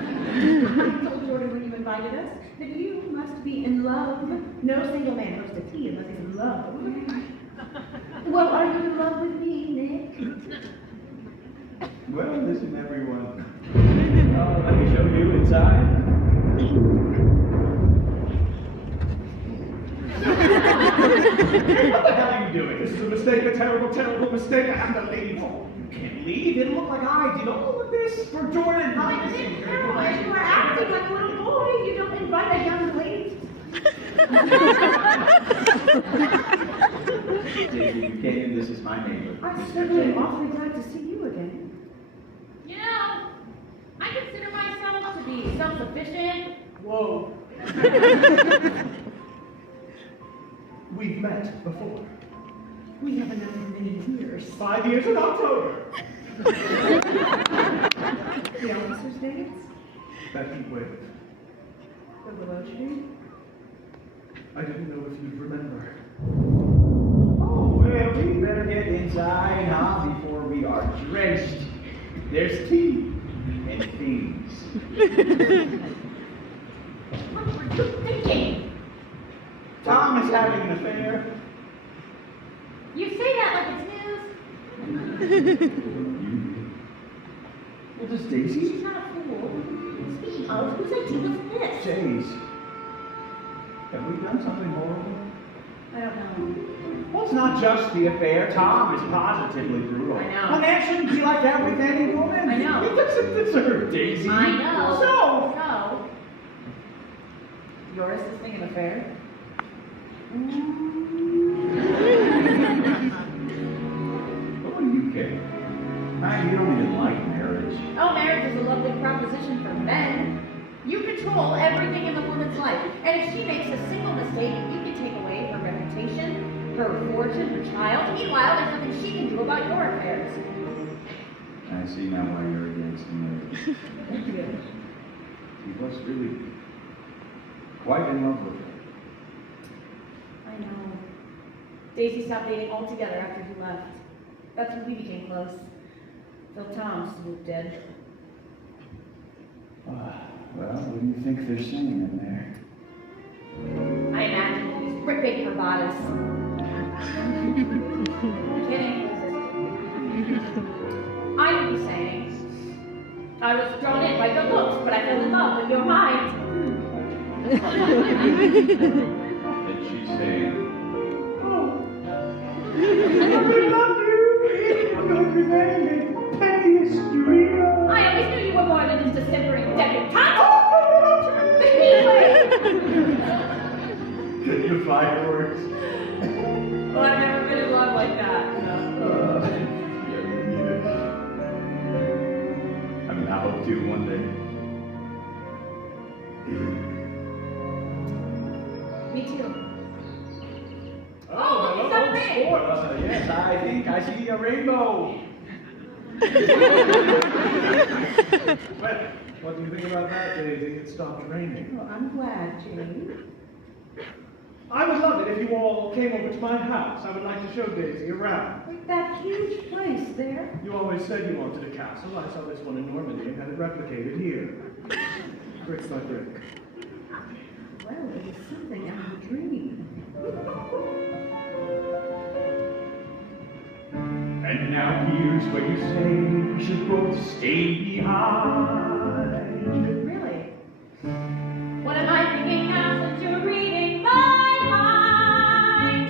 told Jordan when you invited us that you must be in love. No single man goes to tea unless he's in love. Well, are you in love with me, Nick? Well, listen, everyone. Let me show you inside. What the hell are you doing? This is a mistake, a terrible, terrible mistake. I have to leave. Oh, you can't leave. It looked like I did all of this for Jordan. You are acting like a little boy. You don't invite a young lady. Daisy, you came. This is my neighbor. I certainly am awfully glad to see you again. You know, I consider myself to be self-sufficient. Whoa. We've met before. We haven't known for many years. 5 years in October. The officer's dates? That heat wave. The willow tree? I didn't know if you'd remember. Oh, well, we better get inside, huh, before we are drenched. There's tea and things. What were you thinking? Tom is having an affair. You say that like it's news. Well, does Daisy? She's not a fool. Speaking of, whose idea was this? Jay's. Have we done something horrible? I don't know. Well, it's not just the affair. Tom is positively brutal. I know. A man shouldn't be like that with any woman. I know. That's her, Daisy. I know. So, You're assisting an affair? what do you care? You don't even like marriage. Oh, marriage is a lovely proposition for men. You control everything in the woman's life. And if she makes a single mistake, you can take away her reputation, her fortune, her child. Meanwhile, there's nothing she can do about your affairs. I see now why you're against marriage. Thank you. He was really quite in love with her. I know. Daisy stopped dating altogether after he left. That's when we became close. Till Tom swooped dead. Well, what do you think they're saying in there? I imagine he's ripping her bodice. I'm kidding. I would be saying, I was drawn in by your looks, but I fell in love with your mind. Did she say, oh, I love you, I'm going to remain in pettiest dream. I always knew you were more than just a simpering debutante. The fireworks. Well, I've never been in love like that. Yeah, me neither. I mean, I hope to one day. Me too. Oh, Oh, it's a ring. yes, I think I see a rainbow. Well, what do you think about that, Daisy? It stopped raining. Well, I'm glad, Jane. I would love it if you all came over to my house. I would like to show Daisy around. That huge place there. You always said you wanted a castle. I saw this one in Normandy and had it replicated here. Brick by brick. Well, it was something out of a dream. And now here's where you say we should both stay behind. Really? What am I thinking now since you're reading my mind?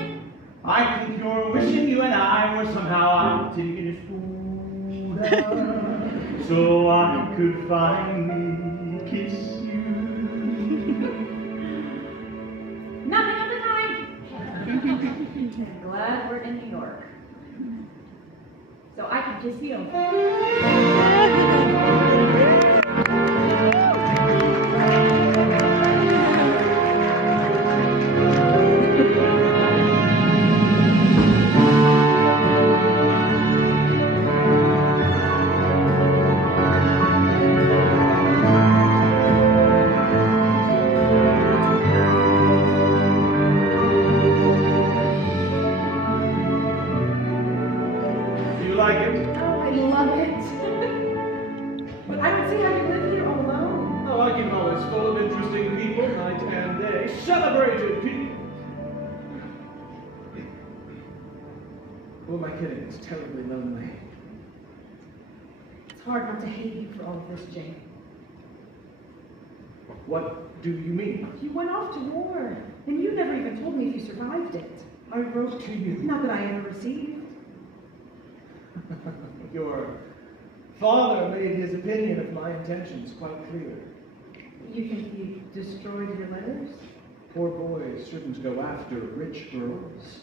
I think you're wishing you and I were somehow out taking his food out, so I could finally kiss you. Nothing of the kind. Glad we're in New York. So I can kiss you. Do you like it? Oh, I love it. But I don't see how you live here all alone. Oh, I keep always full of interesting people, night and day. Celebrated people. Who am I kidding? It's terribly lonely. It's hard not to hate you for all of this, Jane. What do you mean? You went off to war, and you never even told me if you survived it. I wrote to you. Not that I ever received. Your father made his opinion of my intentions quite clear. You think he destroyed your letters? Poor boys shouldn't go after rich girls.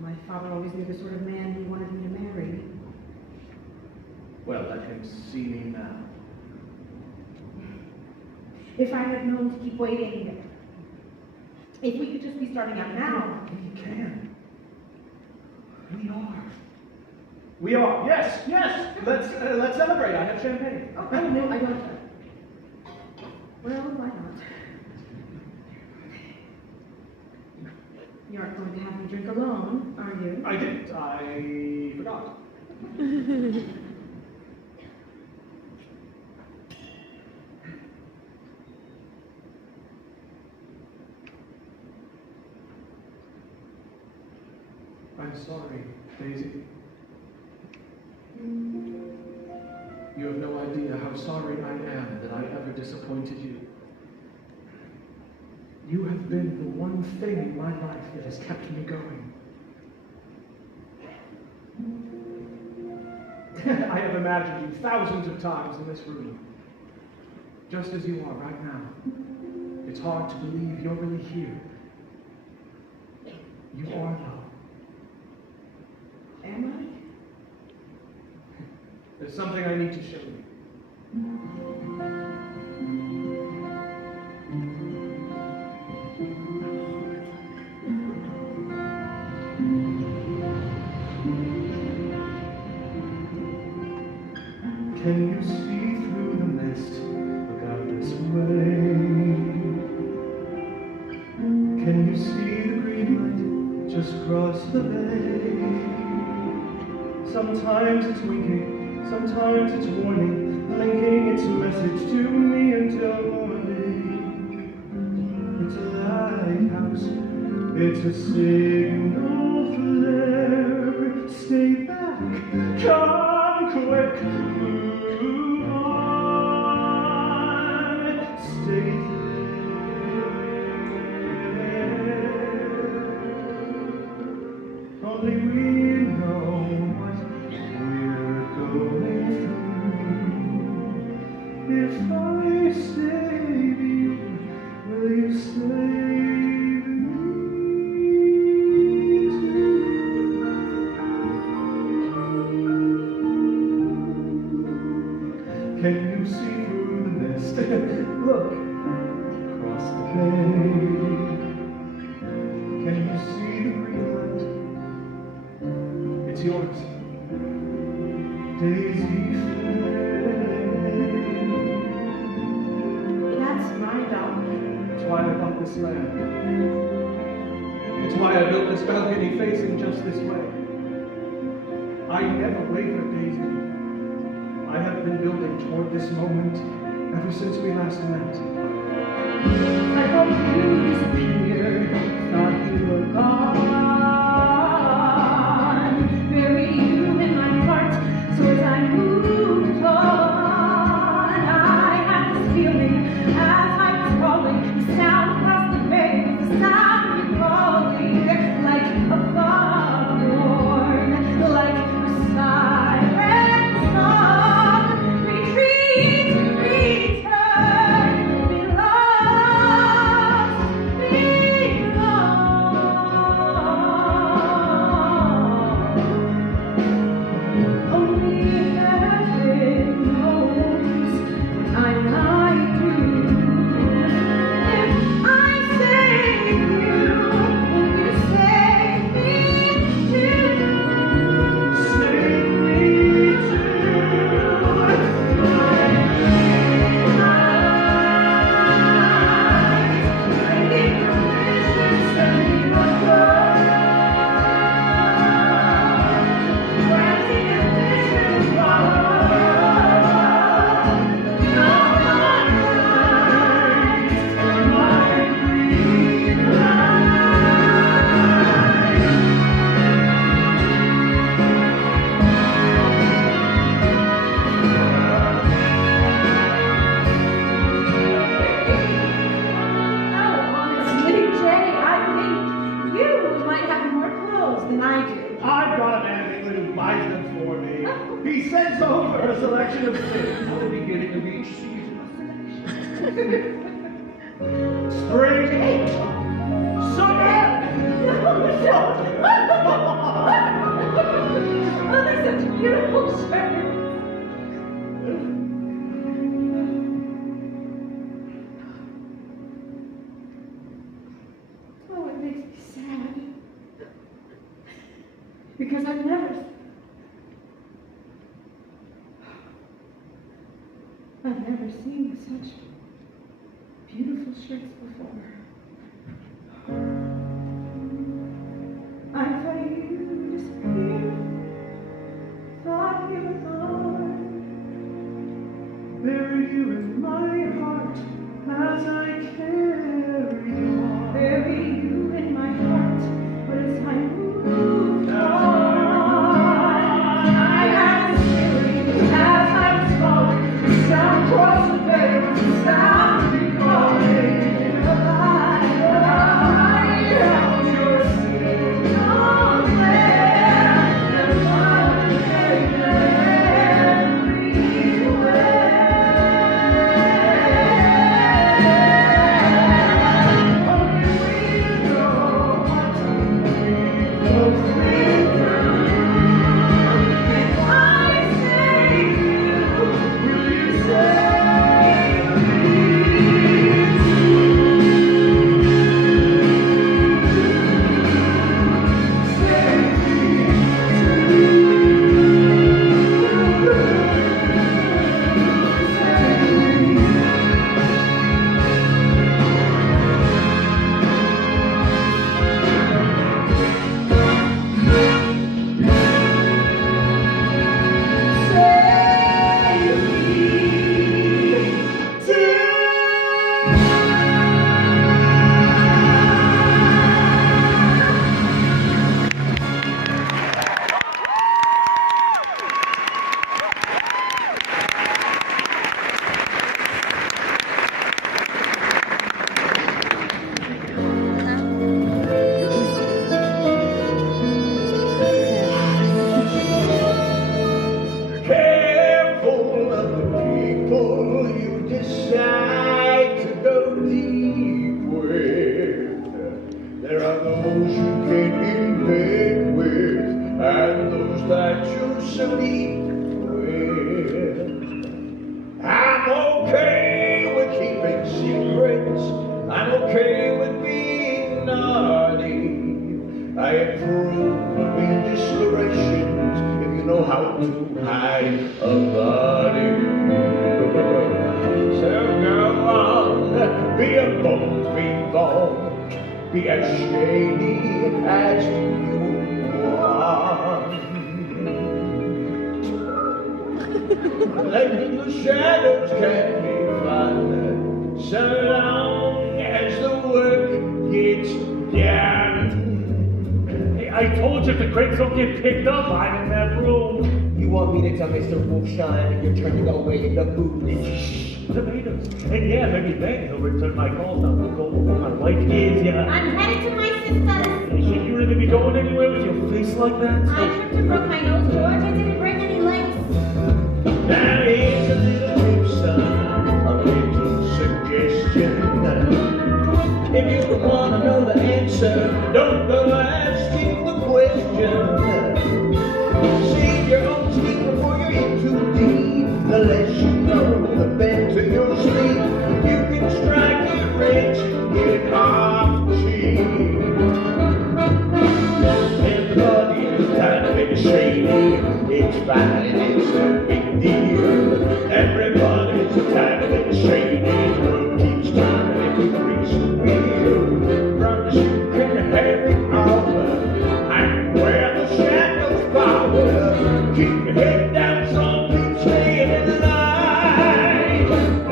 My father always knew the sort of man he wanted me to marry. Well, let him see me now. If I had known to keep waiting, if we could just be starting out now. We can. We are. We are. Yes, yes. Let's celebrate. I have champagne. Oh, I don't know, I don't. Well, why not? You aren't going to have me drink alone, are you? I didn't. I forgot. I'm sorry, Daisy. You have no idea how sorry I am that I ever disappointed you. You have been the one thing in my life that has kept me going. I have imagined you thousands of times in this room, just as you are right now. It's hard to believe you're really here. You are love. Am I? There's something I need to show you. Can you see through the mist? Look out this way. Can you see the green light just cross the bay? Sometimes it's winking, sometimes it's warning, linking its message to me until morning. It's a lighthouse, it's a signal flare. Stay back, come quick, move on, stay there. Only we know what we're going through. If I save you, will you save me too? Can you see through the mist? Look across the bay. Can you see the green light? It's yours, Daisy Fair. That's my dog. It's why I bought this land. It's why I built this balcony facing just this way. I never wavered, Daisy. I have been building toward this moment ever since we last met. I thought you disappeared, thought you were gone. Bury you in my heart, so as I moved on, I had this feeling as I was falling, the sound across the bay, the sound of you calling, like a foghorn, like a siren song. Retreat, return, be lost, be lost. Only heaven knows what I might do. If I save you, will you save me too? Save me Honestly, Jay, I think you might have more clothes than I do. I've got a man in England who buys them for me. He sends over a selection of things at the beginning of each season. Spring, summer, Oh, they're such beautiful shirts. Oh, it makes me sad. Because I've never seen such beautiful shirts before. I thought you disappeared, thought you were gone. bury you in my heart as I carry on. Bury you in my heart, but as I moved on, I had this feeling as I was falling, the sound across the bay, the sound of you calling. I found your singing somewhere, and one day Be as shady as you want. Letting the shadows can be fun. Settle down I told you if the crates don't get picked up, I'm in that room. You want me to tell Mr. Wolfshine that you're turning away the food? Tomatoes. And yeah, maybe then he'll return my calls. Now we'll go over my wife is, yeah. I'm headed to my sister's. Hey, should you really be going anywhere with your face like that? I tripped and broke my nose, George. I didn't break any legs. Now here's a little tip, son, a little suggestion. If you want to know the answer, don't go asking the question. Save your own teeth before you're in too deep. The less you know, the better you'll sleep. You can strike it rich and get off cheap. Everybody's kind of been shady. It's fine, it's no big deal. Everybody's kind of been shady. The world keeps turning into grease and wheel. Promise you can have it all. I'm where the shadows fall. Keep your head down, son, keep staying in line.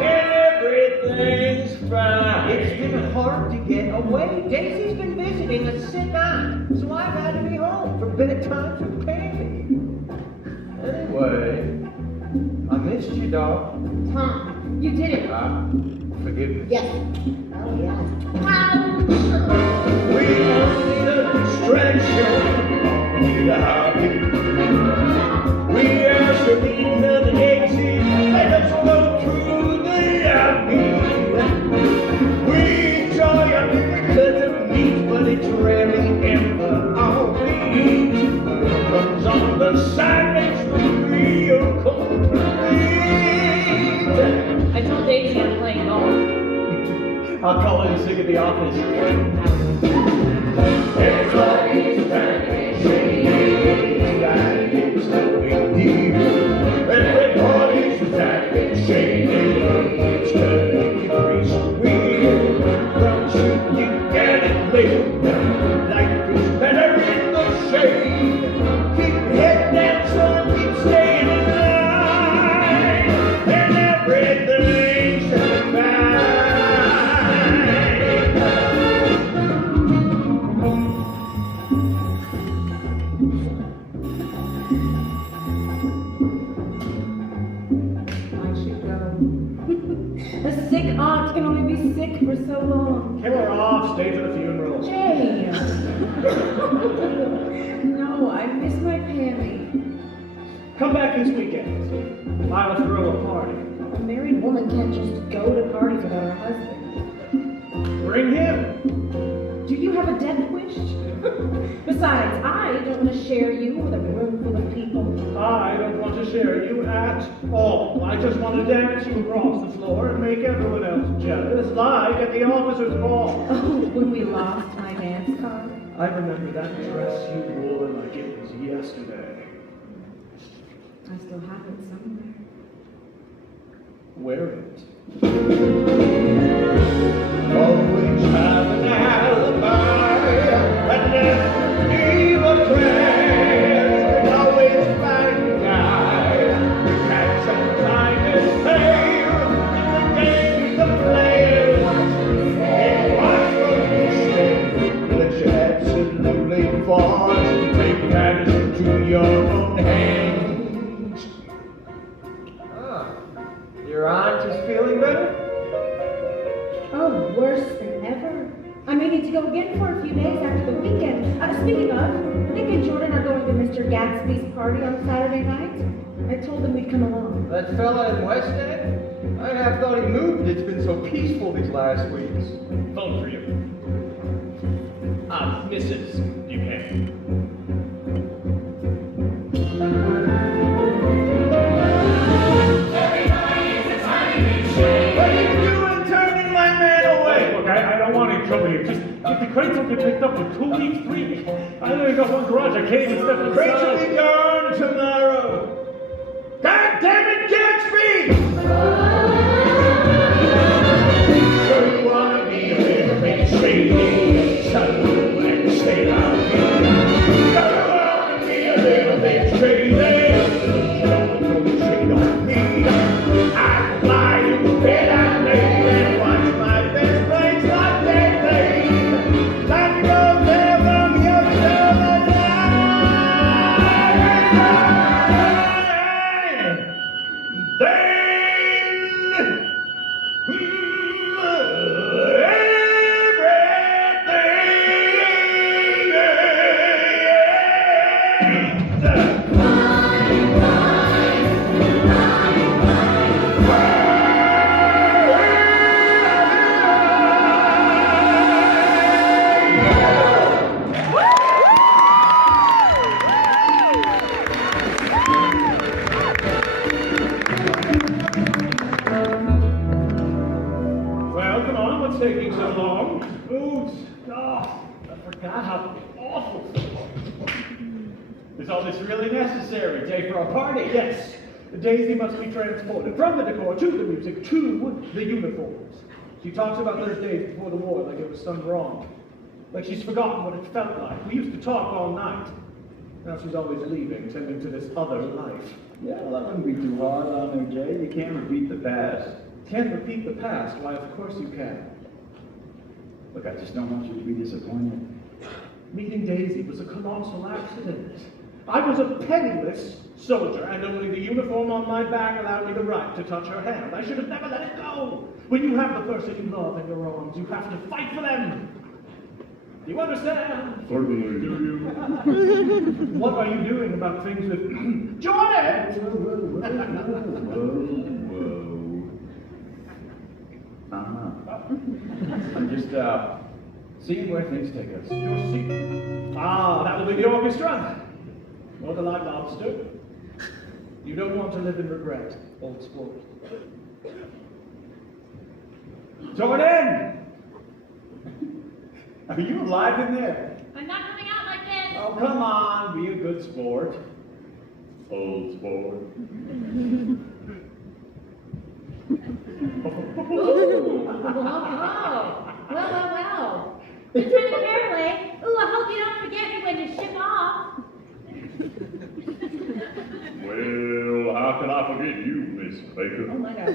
Everything's fine. It's been hard to get away. Daisy's been visiting a sick aunt, so I've had to be home for bedtime with Peggy. Anyway, I missed you, dog. Tom, you did it. Forgive me. Yes. Oh, yes. We all need a distraction, need a hobby. We are to need another exit, let us go through the avenue. We enjoy a little cut of meat, but it's rarely ever all we eat. Comes on the side makes me real complete. I told Daisy I'm playing golf. I'll call in sick at the office. Everybody's turning shady, and it's no big deal. Everybody's turning shady, it's turning grease wheel. Don't you get it, live? Life is better in the shade. Keep your head down, son, keep staying in line, and everything's fine. A sick aunt can only be sick for so long. Kill her off, stay for the funeral. Jay! No, I miss my Pammy. Come back this weekend. I will throw a party. A married woman can't just go to parties without her husband. Bring him. Do you have a death wish? Besides, I don't want to share you with a room full of people. I don't want to share you at all. I just want to dance you across the floor and make everyone else jealous, like at the officers' ball. Oh, when we lost my dance card. I remember that dress you wore like it was yesterday. I still have it somewhere. Wear it. Always have an alibi, and never leave a prayer. You can always find a guy who can sometimes fail. In the game, the players, and watch what you say. Let you absolutely fall. Take matters into your own hands. Your aunt is feeling better? Oh, worse than ever. I may need to go again for a few days after the weekend. Speaking of, Nick and Jordan are going to Mr. Gatsby's party on Saturday night. I told them we'd come along. That fella in West End? I half thought he moved. It's been so peaceful these last weeks. Phone for you. Mrs. Buchanan. What are you doing turning my man away? Look, I don't want any trouble here. Just if the crates will get picked up in 2 weeks, 3 weeks. I only got one garage. I can't even step inside. Crates will be gone tomorrow. God damn it, Gatsby! So you wanna be a little bit shady, subtle and stay out here. You wanna be a little bit shady, don't throw shade on me. I lie in bed at night and watch my best friends like they play. Time to go there from your now, come on, what's taking so long? Boots! Oh, I forgot how awful. Is all this really necessary? Day for a party? Yes, Daisy must be transported from the decor to the music to the uniforms. She talks about those days before the war like it was done wrong. Like she's forgotten what it felt like. We used to talk all night. Now she's always leaving, tending to this other life. Yeah, well, that wouldn't be too hard on her, Jay. You can't repeat the past. Can't repeat the past? Why, of course you can. Look, I just don't want you to be disappointed. Meeting Daisy was a colossal accident. I was a penniless soldier, and only the uniform on my back allowed me the right to touch her hand. I should have never let it go. When you have the person you love in your arms, you have to fight for them. Do you understand? Certainly. Do you? What are you doing about things with Jordan? Whoa. I'm just, seeing where things take us. You'll see. Ah, that will be the orchestra. Or the light lobster. You don't want to live in regret, old sport. Jordan! Are you alive in there? I'm not coming out like this. Oh, come on, be a good sport. Old sport. Ooh, well. Just trying to fair play. Ooh, I hope you don't forget me when you ship off. Well, how can I forget you, Miss Baker? Oh my God.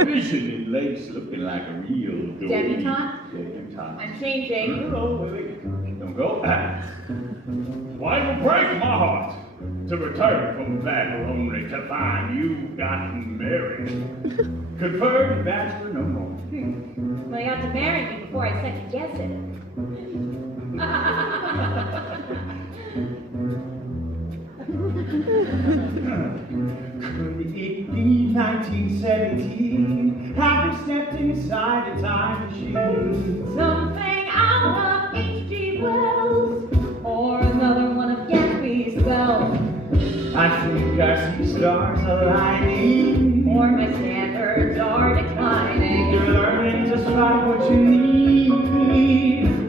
A vision in lace looking like a real dory. Debutante? Debutante. I'm changing. No, wait. Don't go. Why, it will break my heart to return from battle only to find you gotten married. Confirmed bachelor no more. Well, you got to marry me before I second guess it. Could it be 1917? Have you stepped inside a time machine? Something out of H.G. Wells or another one of Gatsby's spells. I think I see stars aligning. Or my standards are declining. You're learning just right what you need.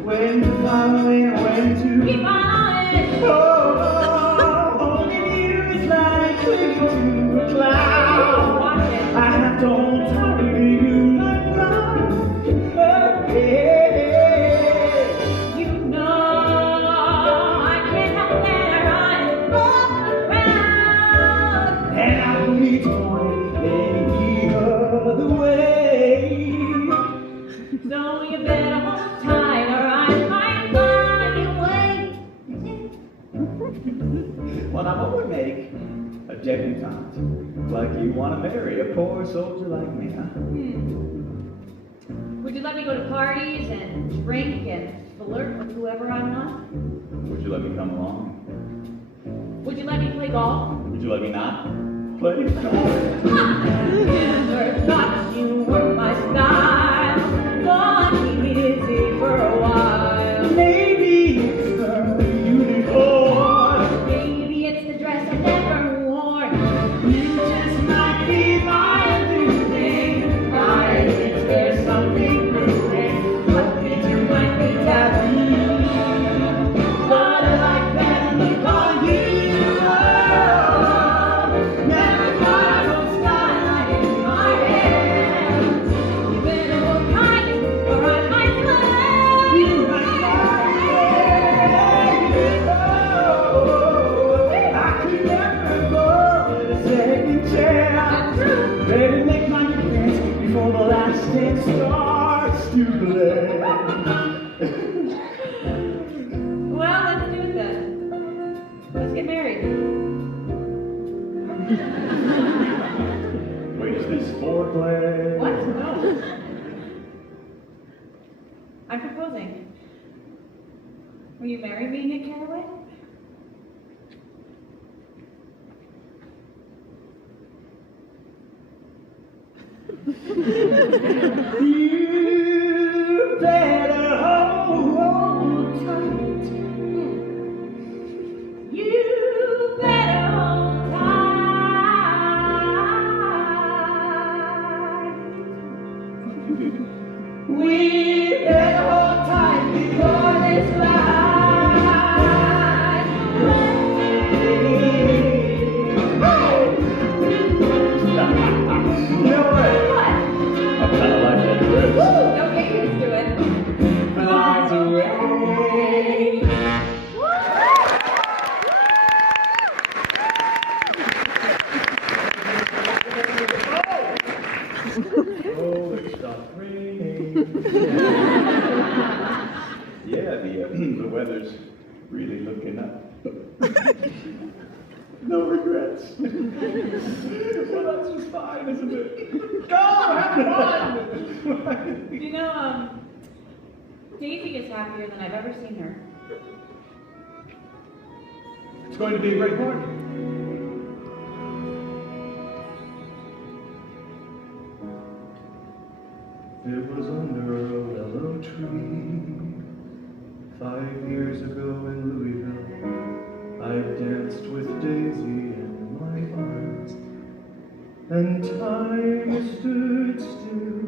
When to follow and when to Keep on it. Oh, holding you is like clinging to a cloud. Watch it. I have to hold tight to you like love. Hey. You know I can't help that I'm above the ground. And I will be torn any other way. So you better hold tight or I might fly away. Well, now what would make a debutante like you want to marry a poor soldier like me, huh? Would you let me go to parties and drink and flirt with whoever I want? Would you let me come along? Would you let me play golf? Would you let me not play golf? Never thought you were my style. Thought me busy for a while. Maybe it's the unicorn. Maybe it's the dress I never wore. You just might be my new thing. I think there's something brewing. What did you might be taboo? What I like that look on you. Oh, never got no Starlight in my hands. You better hold tight or I might play. you might I could never go with a second chance. Better make my defense before the last dance starts to play. Well, let's do it then. Let's get married. Wait, is this foreplay? What? No. I'm proposing. Will you marry me, Nick Carraway? You better hold tight. You better hold tight. We better hold tight before this line. No way. What? I kinda like that dress. Woo! Don't get used to it. Flies away. Oh, it stopped raining. Yeah, the weather's really looking up. No regrets. Well, that's just fine, isn't it? Go, have fun! You know, Daisy is happier than I've ever seen her. It's going to be a great party. It was under a willow tree 5 years ago in Louisville. I danced with Daisy in my arms, and time stood still.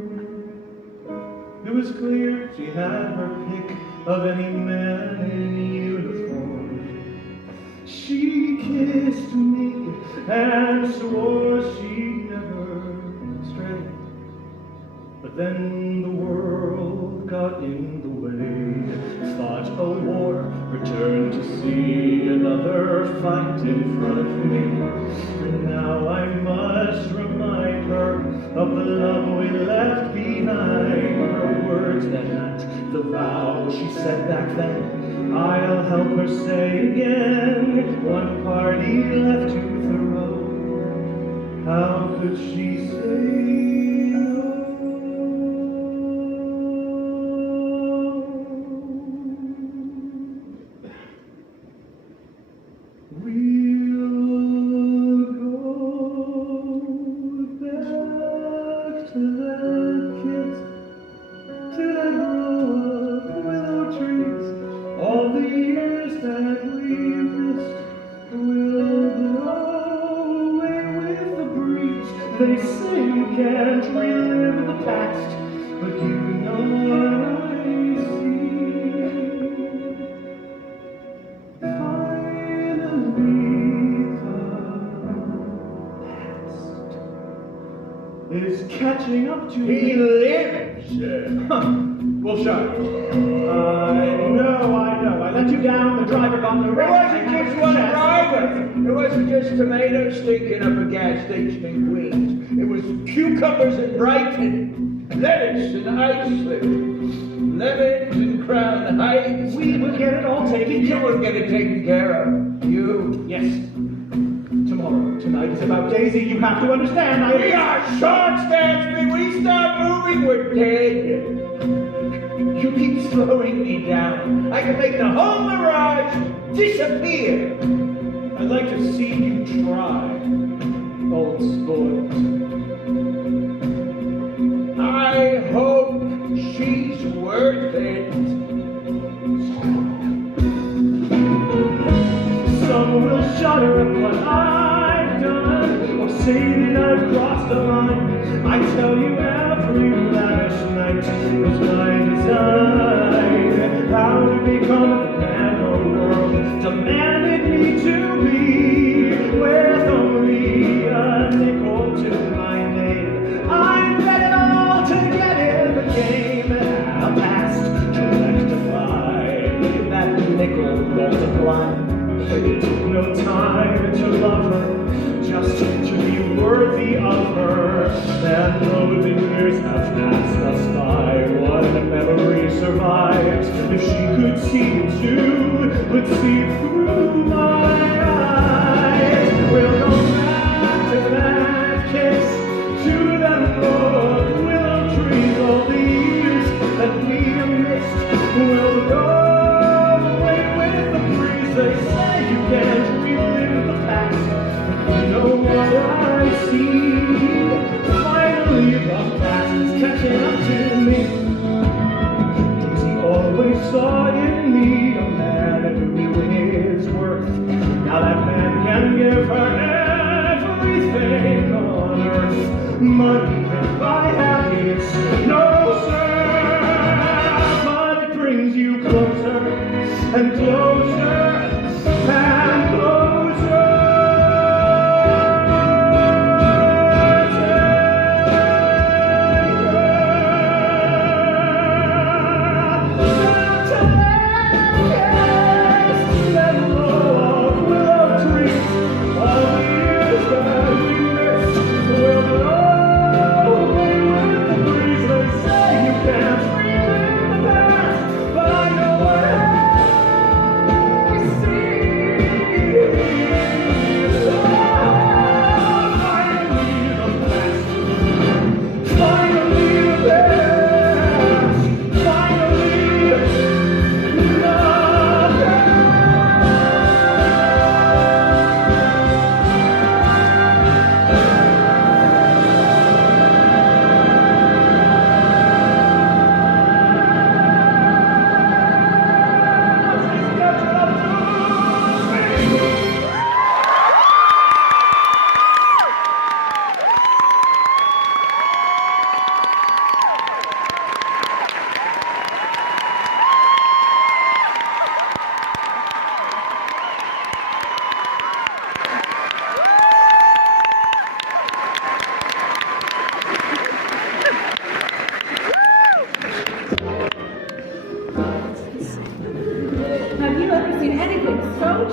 It was clear she had her pick of any man in uniform. She kissed me and swore she'd never stray. But then the world got in the way, fought a war, returned to see another fight in front of me. And now I must remind her of the love we left behind. Her words that night, the vow she said back then, I'll help her say again. One party left to throw, how could she say no? We'll go back to that kiss, to that row of willow trees. All the years that we missed will blow away with the breeze. They say you can't relive the past, but you know what I see. Is catching up to He me. lives. Well, shut up. I know. I let you down. The driver got the It wreck. wasn't just one driver. It wasn't just tomatoes stinking up a gas station in Queens. It was cucumbers in Brighton, lettuce in Islip, lemons in Crown Heights. We will get it all taken You care will of. get it taken care of. You. Yes. Tomorrow. Tonight is about Daisy. You have to understand. We are short, Gatsby. We stop moving, we're dead. You keep slowing me down. I can make the whole mirage disappear. I'd like to see you try, old sport. I hope she's worth it. Some will shudder at what I've done, or say that I've crossed the line. I tell you every lavish night was my design. How to become the man the world demanded me to be, with only a nickel to my name. I bet it all to get in the game, and a past to rectify that nickel multiply. It took no time to love her, just to be worthy of her. And though the years have passed us by, one memory survives. If she could see it too, would see through my eyes. We'll go back to that kiss, to that row of willow trees. All the years that we have missed will go away with the breeze. They say you can't relive the past, but you know what I see. Finally, the past is catching up to me. Daisy always saw in me a man who knew his worth. Now that man can give her everything on earth. Money can buy happiness. No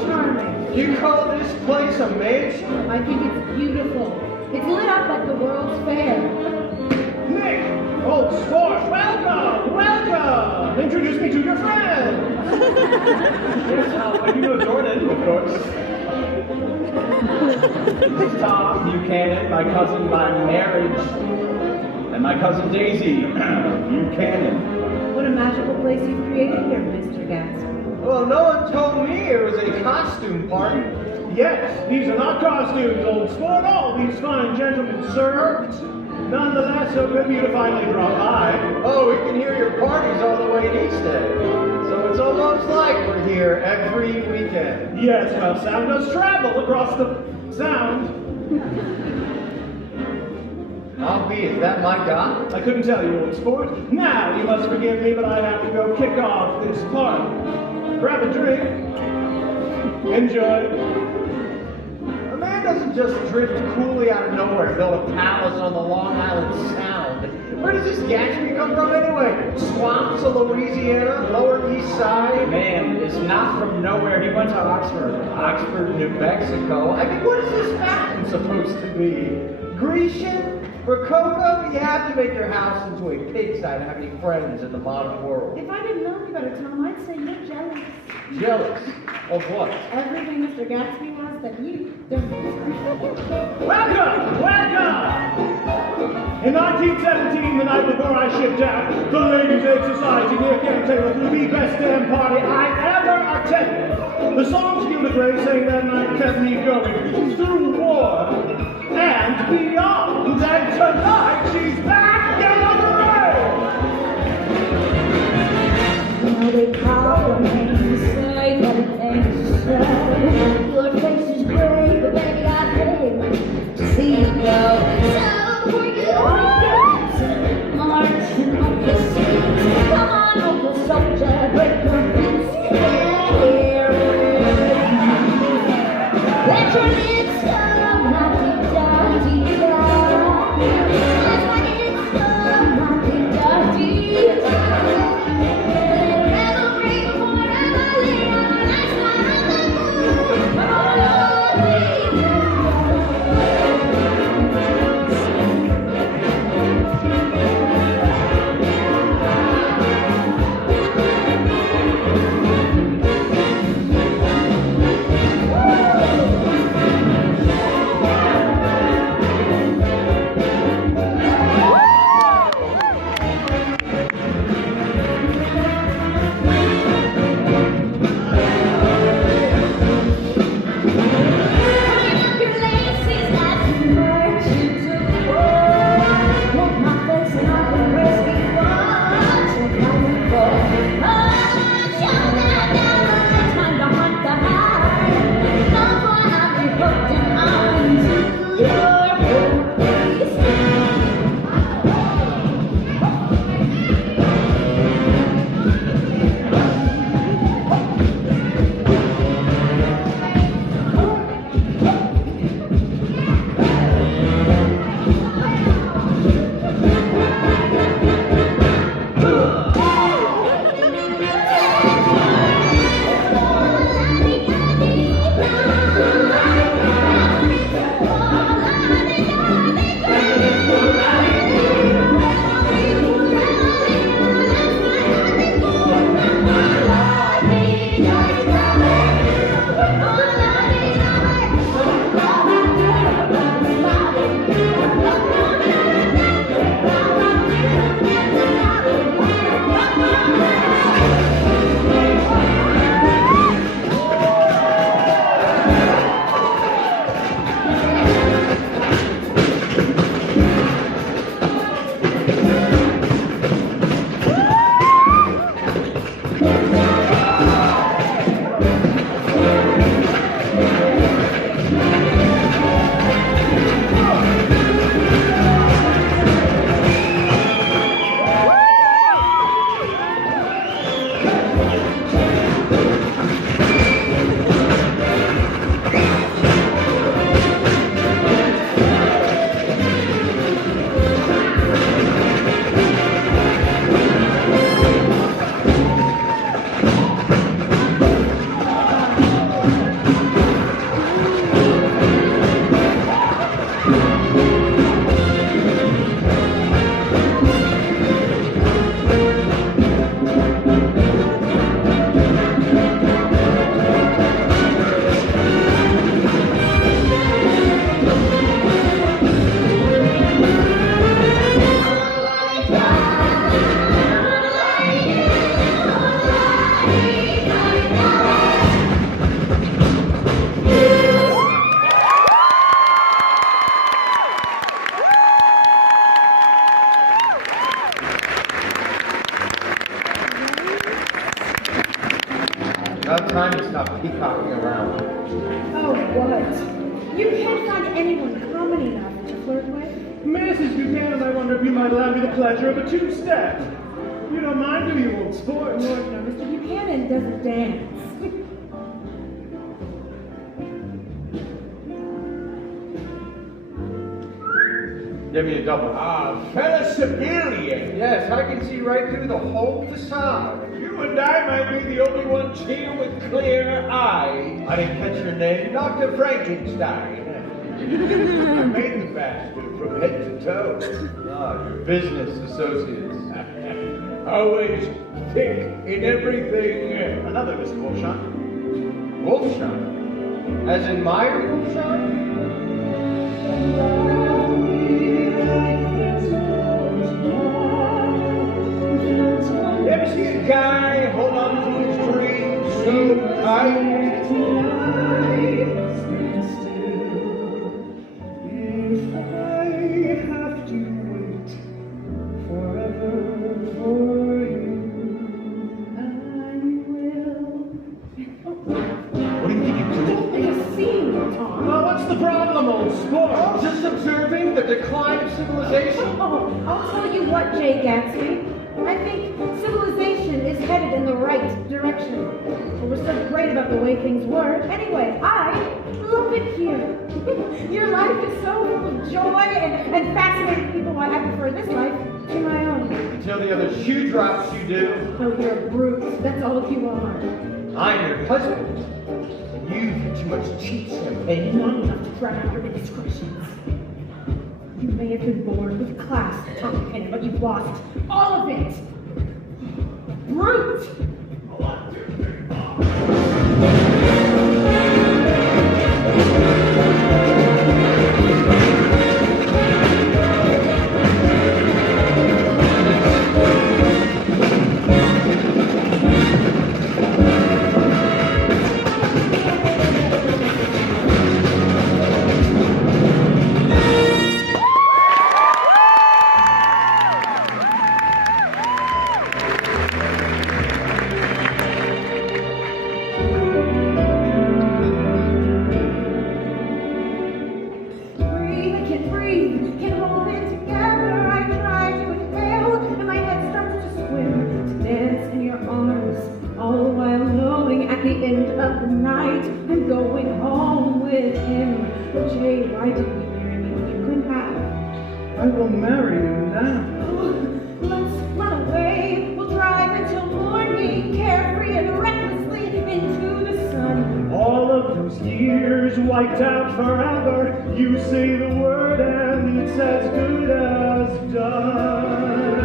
charming. You call this place a mansion? I think it's beautiful. It's lit up like the World's Fair. Nick, old sport, welcome, welcome. Introduce me to your friend. Yes, you know Jordan, of course. This is Tom Buchanan, my cousin by marriage, and my cousin Daisy Buchanan. What a magical place you've created here, Mr. Gatsby. Well, no one told me it was a costume party. Yes, these are not costumes, old sport. All these fine gentlemen served. Nonetheless, so good of you to finally drop by. Oh, we can hear your parties all the way in East End. So it's almost like we're here every weekend. Yes, well, sound does travel across the sound. I'll be it. That my guy? I couldn't tell you, old sport. Now, you must forgive me, but I have to go kick off this party. Grab a drink. Enjoy. A man doesn't just drift coolly out of nowhere, build a palace on the Long Island Sound. Where does this Gatsby come from anyway? Swamps of Louisiana, Lower East Side? Man, it's not from nowhere. He went to Oxford, New Mexico. I mean, what is this mountain supposed to be? Grecian? Rococo? You have to make your house into a pigsty to have any friends in the modern world. If I didn't know you better, Tom, I'd say you're jealous. Jealous? Of what? Everything Mr. Gatsby was that you don't. Welcome! Welcome! In 1917, the night before I shipped out, the Ladies' Aid Society near Camp Taylor threw the best damn party I ever attended. The songs Gilda Gray sang that night kept me going through war and beyond. And tonight, she's back in the parade! Now they call me, say everything's so. Your face is great, but baby, I hate to see you go. So we're dancing, marching up the streets. Come on, Uncle Soldier, break your feet. Here let your lips go, not deep down, deep down. That's what it's time you stop peacocking around. Oh, what? You can't find anyone common enough to flirt with? Mrs. Buchanan, I wonder if you might allow me the pleasure of a two-step. You don't mind, do you, old sport? Lord, no, Mr. Buchanan doesn't dance. Give me a double. Felicibilian. Yes, I can see right through the whole facade. You and I might be the only ones here with clear eyes. I didn't catch your name. Dr. Frankenstein. I made the bastard from head to toe. Ah, your business associates. Always thick in everything. Another Miss Wolfshot. Wolfshot? As in Meyer Wolfshot? You ever see a guy hold on to his dreams so tight? If I have to wait forever for you, I will. What do you think you're doing? Don't make a scene, Tom. Well, what's the problem, old sport? Just observing the decline of civilization. Oh, I'll tell you what, Jay Gatsby. I think civilization is headed in the right direction. Well, we're so great about the way things were. Anyway, I love it here. Your life is so full of joy and fascinating people. Why I prefer this life to my own. Until the other shoe drops you do. Oh, you're a brute. That's all you are. I'm your husband. And you've had too much cheap champagne. Not enough to drown out your indiscretions. You may have been born with class, Tom Penn, but you've lost all of it. Brute! I will marry you now. Let's run away. We'll drive until morning, carefree and recklessly into the sun. All of those years wiped out forever. You say the word and it's as good as done.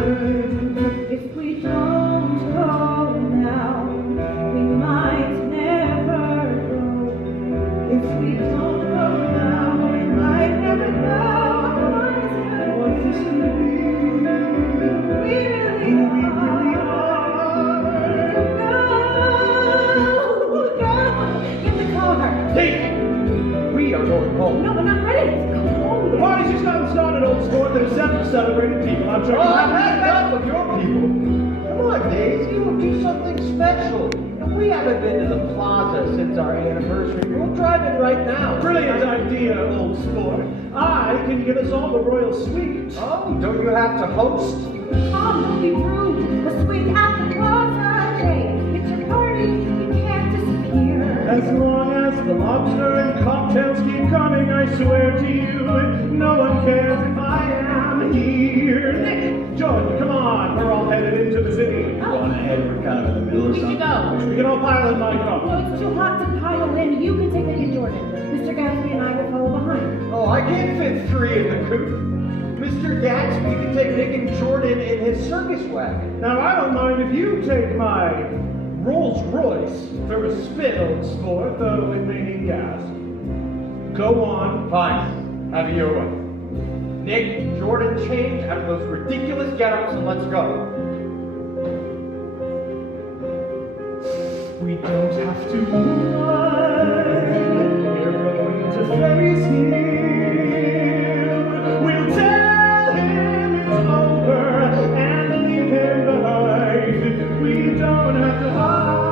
If we don't go now, we might never go. If we don't go now, we might never go. What this could be. We really are. Go! Get the car. Take it! We are going home. No, we're not ready. Go home. The party's just gotten started, old sport. There's several celebrated people. I'm sure. Oh, I've had enough of your people. Come on, Daisy, we'll do something special. And we haven't been to the plaza since our anniversary. We'll drive it right now. Brilliant idea, old sport. I can give us all the royal suite. Oh, don't you have to host? Tom, don't be rude. The suite at the plaza, Jay. It's your party. You can't disappear. As long as the lobster and cocktails keep coming, I swear to you, no one cares if I am here. Nick, Jordan, come on. We're all headed into the city. Going ahead, we're kind of in the middle of We should something. go. We can all pile in my No, car. it's too hot to pile in. You can take Nick and Jordan. Mr. Gatsby and I will follow behind. Oh, I can't fit 3 in the coupe. Mr. Gatsby can take Nick and Jordan in his circus wagon. Now, I don't mind if you take my Rolls Royce for a spin, old sport, though it may need gas. Go on. Fine, have it your way. Nick, Jordan, change out of those ridiculous get-ups and let's go. We don't have to run. We're going to face him. We'll tell him it's over and leave him behind. We don't have to hide.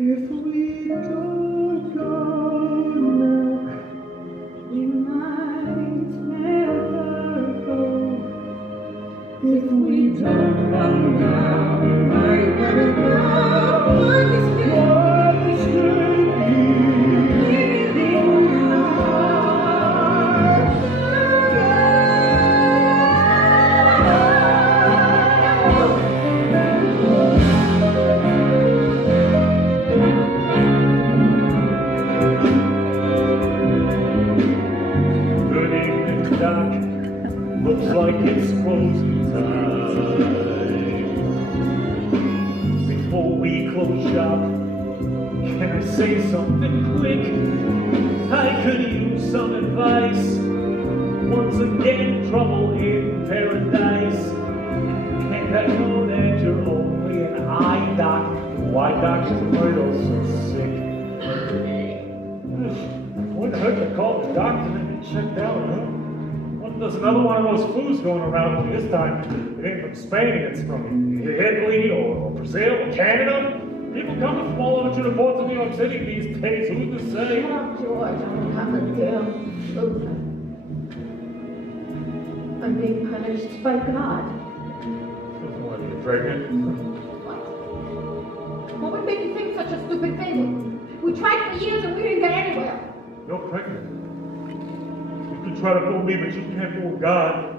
If we don't go now, we might never go. If we don't go now, we might never go. What is looks like it's closing time. Before we close shop, can I say something quick? I could use some advice. Once again, trouble in paradise. And I know that you're only an eye doctor. Why doctors are so sick? What the heck, I called the doctor and he checked out, huh? There's another one of those flus going around this time. It ain't from Spain, it's from Italy or Brazil or Canada. People coming from all over to the ports of New York City these days. Who's to say? Oh, George, I don't have a damn flu. I'm being punished by God. What, are you pregnant? What? What would make you think such a stupid thing? We tried for years and we didn't get anywhere. You're pregnant. You try to fool me, but you can't fool God.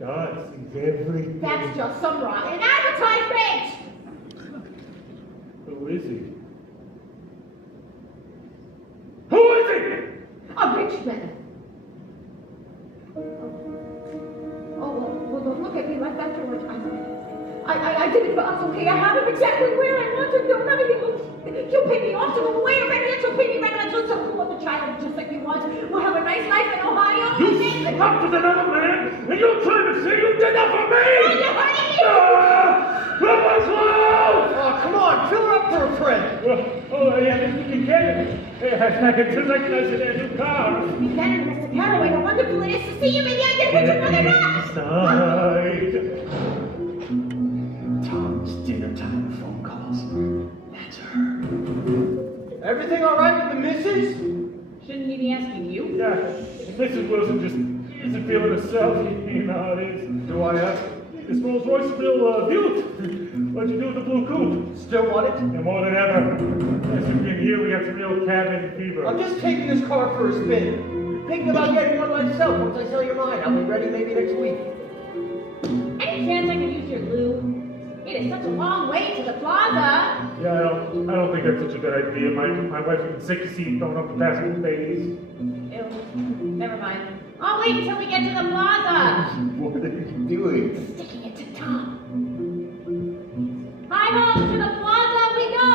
God sees everything. That's just some rotten advertisement! Who is he? Who is he? A rich man. Oh, well, don't look at me like that, George. I did it for us, okay? I have him exactly where I want to. Don't let me. He'll pay me off to the way of it. He'll pay me right on to support the child just like you want. We'll have a nice life in Ohio. You slept with another man, and you're trying to say you did that for me! Oh, you're hurting me! Oh, come on, fill her up for a friend. Yeah, you can. I just recognize it as your car. Lieutenant, Mr. Calloway, how wonderful it is to see you. Maybe I can hit another knock. Tom's dinner time phone calls. That's her. Everything all right with the missus? Shouldn't he be asking you? Yeah, Mrs. Wilson just isn't feeling herself. You know how it is. Do I have? This Rolls Royce still Buick. What'd you do with the blue coupe? Still want it? And more than ever, since you've been here, we got some real cabin fever. I'm just taking this car for a spin. Thinking about getting one myself once I sell your mine. I'll be ready maybe next week. Any chance I could use your lube? It is such a long way to the plaza. Yeah, I don't think that's such a good idea. My wife's been sick to see throwing up the past couple days. Ew. Never mind. I'll wait until we get to the plaza. What are you doing? Sticking it to Tom. Hi ho, to the plaza we go.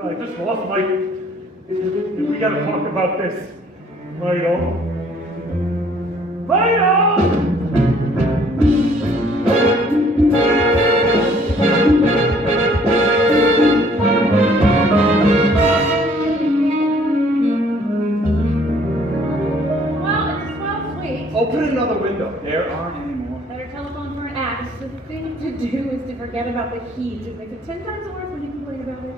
I just lost my... We gotta talk about this. Mido. Open another window. There aren't any more. Better telephone for an axe. The thing to do is to forget about the heat. It makes it 10 times worse when you complain about it.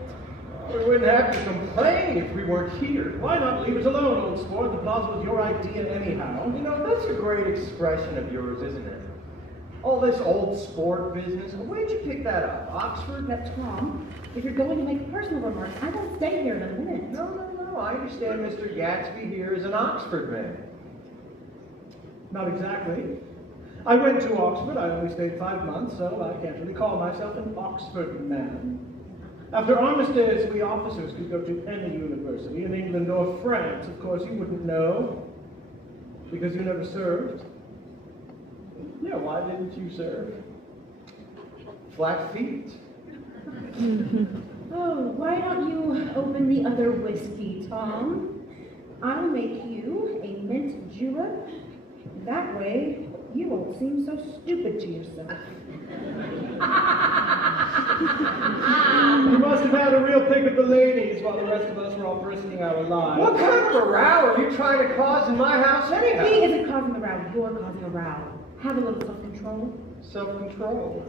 We wouldn't have to complain if we weren't here. Why not leave us alone, old sport? The plaza was your idea anyhow. You know, that's a great expression of yours, isn't it? All this old sport business. Where'd you pick that up? Oxford? Now, Tom, if you're going to make personal remarks, I won't stay here another minute. No. I understand Mr. Gatsby here is an Oxford man. Not exactly. I went to Oxford. I only stayed 5 months, so I can't really call myself an Oxford man. After armistice, we officers could go to any university in England or France. Of course, you wouldn't know, because you never served. Yeah, why didn't you serve? Flat feet. Oh, why don't you open the other whiskey, Tom? I'll make you a mint julep. That way, you won't seem so stupid to yourself. You must have had a real pick at the ladies while the rest of us were all risking our lives. What kind of a row are you trying to cause in my house anyhow? He isn't causing a row, you're causing a row. Have a little self-control. Self-control.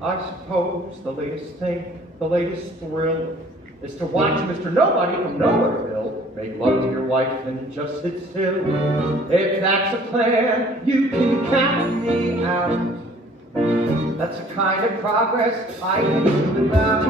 I suppose the latest thing, the latest thrill, is to watch Mr. Nobody from Nowhereville make love to your wife and just sit still. If that's a plan, you can count me out. That's the kind of progress I can do without.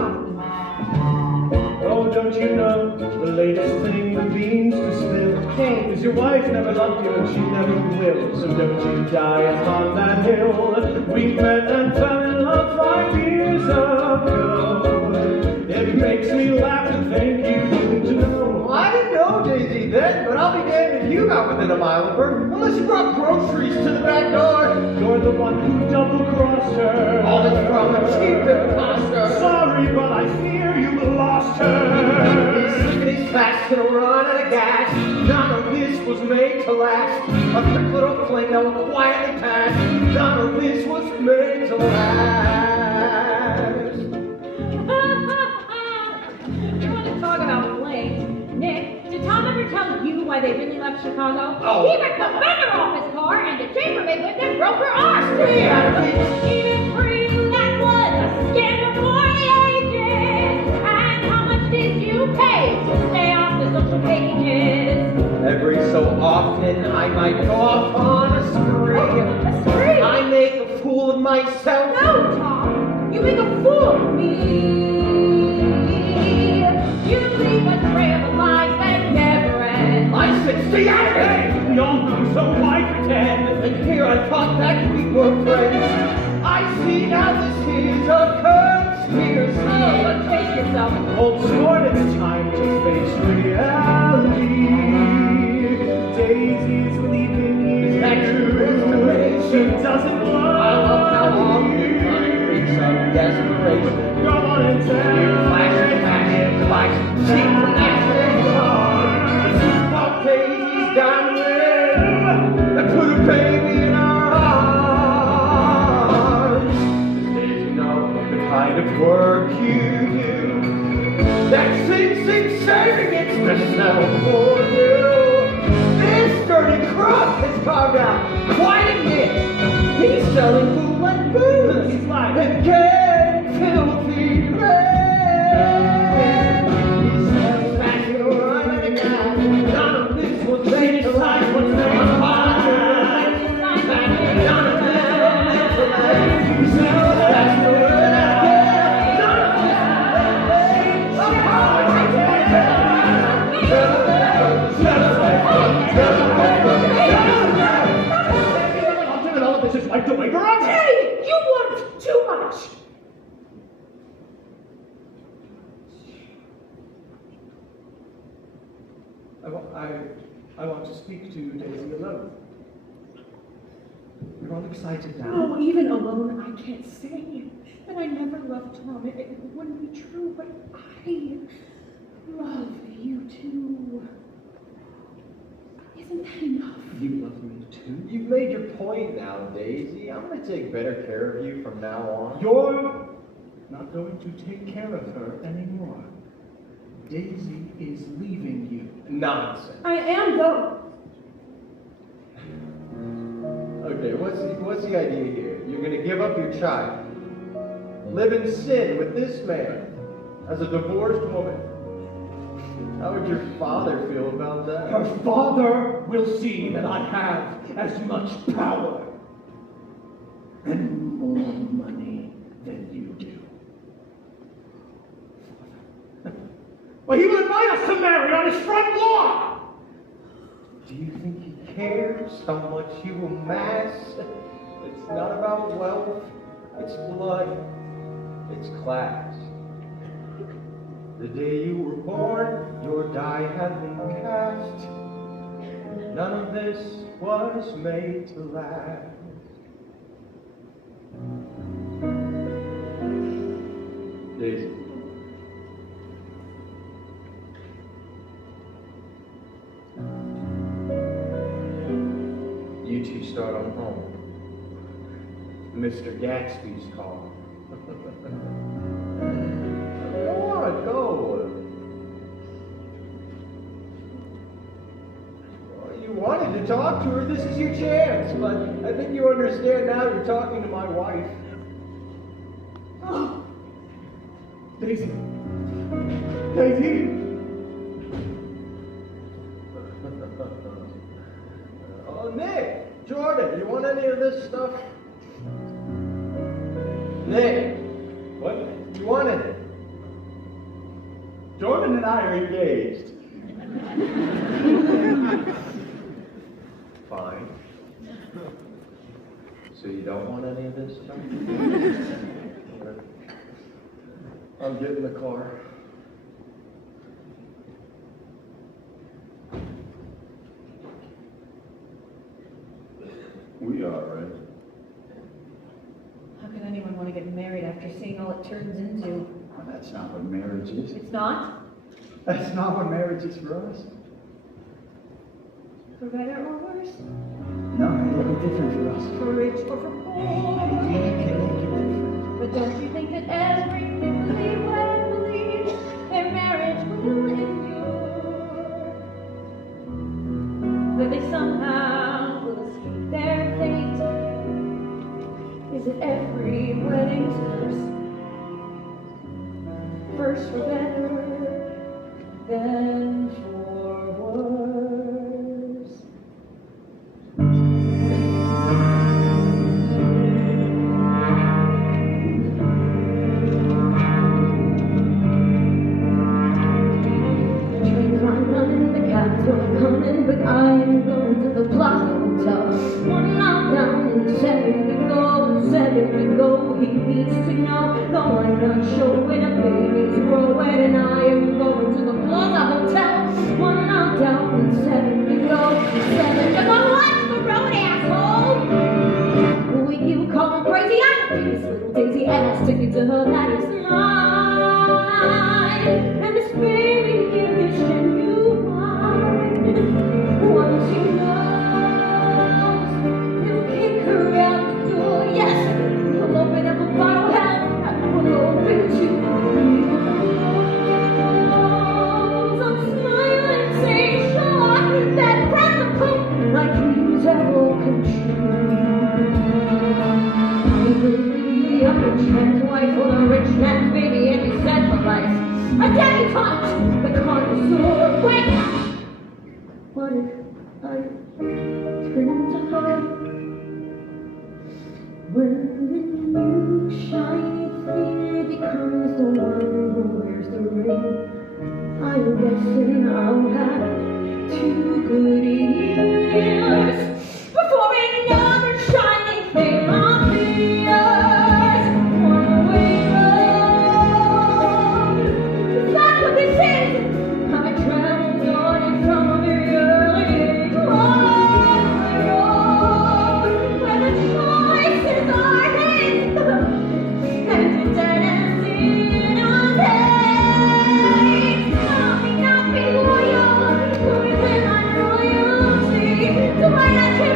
Oh, don't you know the latest thing, the beans to spill? Hey, cause your wife never loved you and she never will. So don't you die upon that hill. We met and fell in love 5 years ago. It makes me laugh to think you didn't know. Well, I didn't know Daisy then, but I'll be damned if you got within a mile of her, unless you brought groceries to the back door. You're the one who double-crossed her. All this from a cheap imposter. Sorry, but I fear you lost her. He's slick and he's fast and a run and a gas. None of this was made to last. A quick little fling that will quietly pass. None of this was made to last. You want to talk about flames? Nick, did Tom ever tell you why they really left Chicago? Oh. He ripped the fender off his car and the chambermaid with him broke her arm. Stay out of it. Even for you, that was a scandal for the ages. And how much did you pay to stay off the social pages? Every so often I might go off on a spree. A spree? I make a fool of myself. No, Tom, you make a fool of me. You leave a trail of lies that never end. I said, stay out of it! We all know, so why pretend? And here I thought that we were friends. I see now this is a conspiracy. Oh, but face yourself. Old sport, it's time to face reality. Daisy's leaving you. Is that true? She doesn't love I love how long you. you're trying to reach some desperation. Go on and tell You flash your back device, cheap from that thought Daisy's diamond ring that put a baby in our arms. Did you know the kind of work you do? That sing, saving it's the sound for you. This dirty crook has carved out quite a niche. He's selling bootleg booze. He's like, And getting filthy red. He sells fashion running a guy. None of this was made to last. What's made to last? None of this was made to last. He sells fashion running a guy. None of this was made to I'll do it all. This is like the way garage. Hey, you want too much. I want to speak to Daisy alone. You're all excited now. Oh, even alone, I can't say that I never loved Tom. It wouldn't be true, but I love you too. Isn't that enough? You love me too. You've made your point now, Daisy. I'm going to take better care of you from now on. You're not going to take care of her anymore. Daisy is leaving you. Nonsense. I am, though. Okay, what's the idea here? You're going to give up your child, live in sin with this man as a divorced woman. How would your father feel about that? Her father will see that I have as much power and more money than you do. Well, he will invite us to marry on his front lawn. Do you think he cares how much you amass? It's not about wealth, it's blood, it's class. The day you were born, your die had been cast. None of this was made to last. Daisy. You two start on home. Mr. Gatsby's call. go? Well, you wanted to talk to her. This is your chance. But I think you understand now you're talking to my wife. Oh, Daisy. Daisy. Oh, Nick, Jordan, you want any of this stuff? Nick, What? you want it? Jordan and I are engaged. Fine. So you don't want any of this stuff? Okay. I'll get in the car. We are, right? How could anyone want to get married after seeing all it turns into? Well, that's not what marriage is. It's not? That's not what marriage is for us. For better or worse? No, it'll be different for us. For rich or for poor? We can make it different. But don't you think that every newlywed believes their marriage will endure? That they somehow will escape their fate? Is it every wedding's curse? First for better, then for worse. Trains aren't running, the cabs aren't coming, but I am going to the Plaza Hotel. One knockdown and seven to go, he needs to know. Though I'm not sure when a baby's growing, and I am going to the Plaza Hotel. One knockdown and seven to go, watch the road, asshole! Who you call crazy? I'm a this little Daisy, and I'll stick it to her, that is mine. And the spirit in this genuine. Once you know, you'll kick her out the door, yes. We'll open up a bottle, hell, and we'll open two. I'm smiling, saying sure that from the poop my dreams have all come true. I will be a rich man's wife or a rich man's baby, and be set for life. A debutante, the connoisseur. Wait! What if I turn to her? When the new shiny thing becomes the one who wears the ring, I'm guessing I'll have 2 good years before another shiny thing appears. One-way road, it's not what this is. I traveled on it from a very early age. One-way road, where the choices are his, and it ends in a day. I may not be loyal, but when I'm royalty, do I not care?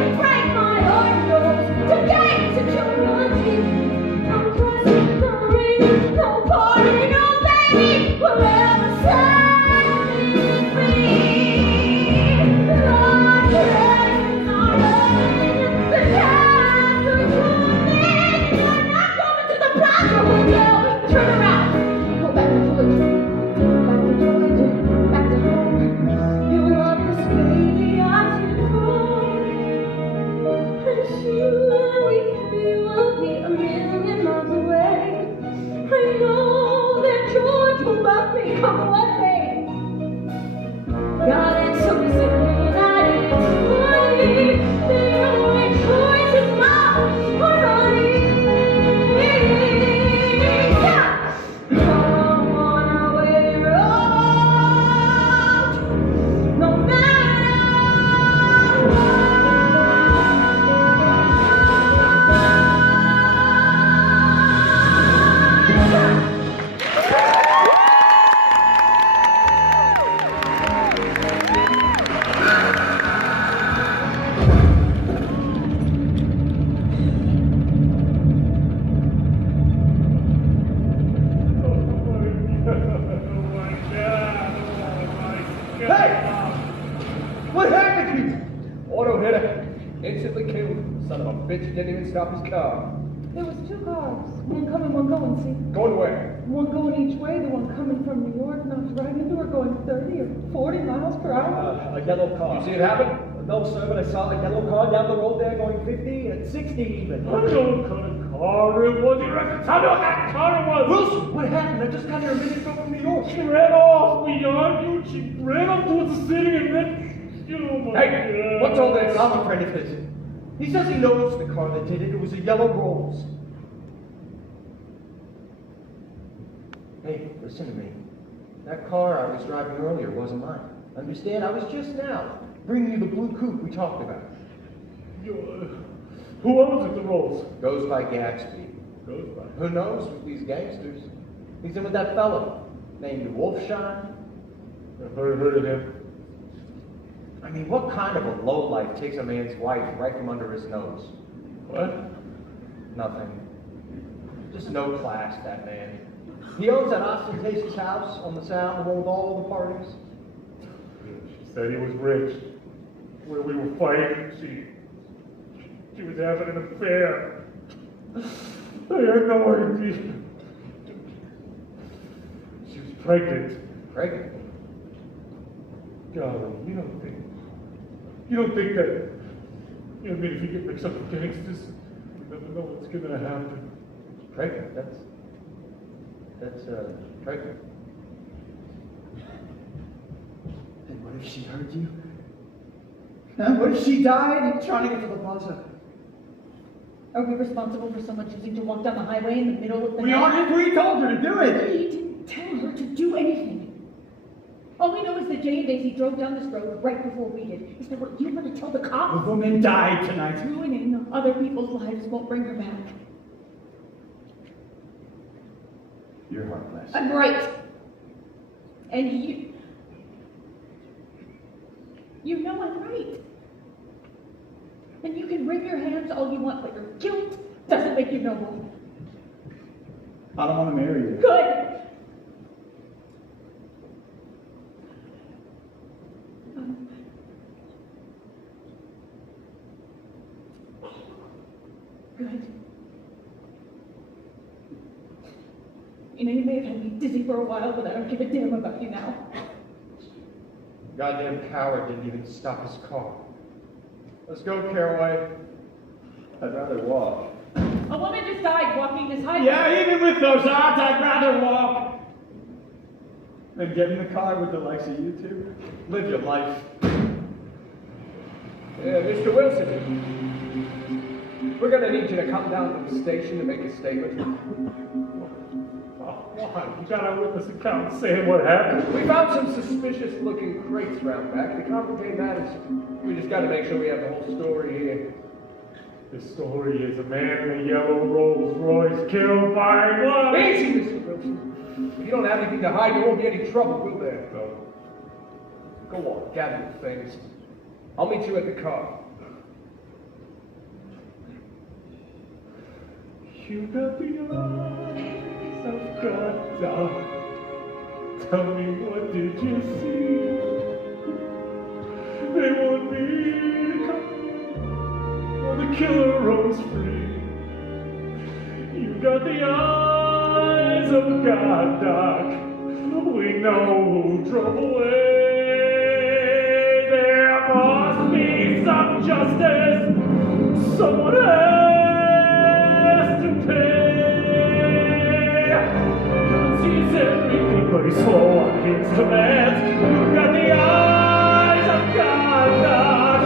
Hey! What happened to you? Auto hit her. Instantly killed. Son of a bitch didn't even stop his car. There was 2 cars. One coming, one going, see? Going where? One going each way, the one coming from New York knocked right into her going 30 or 40 miles per hour. A yellow car. You see it happen? No, sir, but I saw a yellow car down the road there going 50 and 60 even. I know what kind of car it was. You reckon? Tell me what kind of car it was. Wilson, what happened? I just got here a minute ago from New York. She ran off. We argued. She ran up towards the city and then. Oh my Hey, God. what's all this? I'm a friend of his. He says he knows the car that did it. It was a yellow Rolls. Hey, listen to me. That car I was driving earlier wasn't mine. Understand? I was just now bringing you the blue coupe we talked about. Who owns it, the Rolls? Goes by Gatsby. Goes by. Who knows with these gangsters? He's in with that fella named Wolfshine. I've heard of him. I mean, what kind of a lowlife takes a man's wife right from under his nose? What? Nothing. Just no class, that man. He owns that ostentatious house on the Sound, the one with all the parties. She said he was rich. Where we were fighting, she was having an affair. I had no idea. She was pregnant. Pregnant? Golly, you don't think that, you know, I mean, if you get mixed up with gangsters, you never know what's gonna happen. Pregnant? That's pregnant. And what if she heard you? Huh? What if she died trying to get to the plaza? Are we responsible for someone choosing to walk down the highway in the middle of the We night? aren't. We told her to do it. We didn't tell her to do anything. All we know is that Jay and Daisy drove down this road right before we did. Is that what you want to tell the The cops? woman died tonight. Ruining other people's lives won't bring her back. You're heartless. I'm right. And you know I'm right. And you can wring your hands all you want, but your guilt doesn't make you noble. I don't want to marry you. Good. Good. You know, you may have had me dizzy for a while, but I don't give a damn about you now. Goddamn coward didn't even stop his car. Let's go, Caraway. I'd rather walk. A woman just died walking this highway. Yeah, even with those odds, I'd rather walk than get in the car with the likes of you two. Live your life. Mr. Wilson, we're gonna need you to come down to the station to make a statement. Why? You got our witness account saying what happened. We found some suspicious-looking crates round back. To complicate matters, we just gotta make sure we have the whole story here. The story is a man in a yellow Rolls Royce killed by what? Easy, Mr. Wilson. If you don't have anything to hide, there won't be any trouble, will there? No. Go on, gather your things. I'll meet you at the car. You got the eyes of God, dark. Tell me, what did you see? They want me to come, while the killer roams free. You got the eyes of God, dark. We know who drove away. There must be some justice. Someone has to pay. God sees everything, but he's slow on his commands. You've got the eyes of God, dark.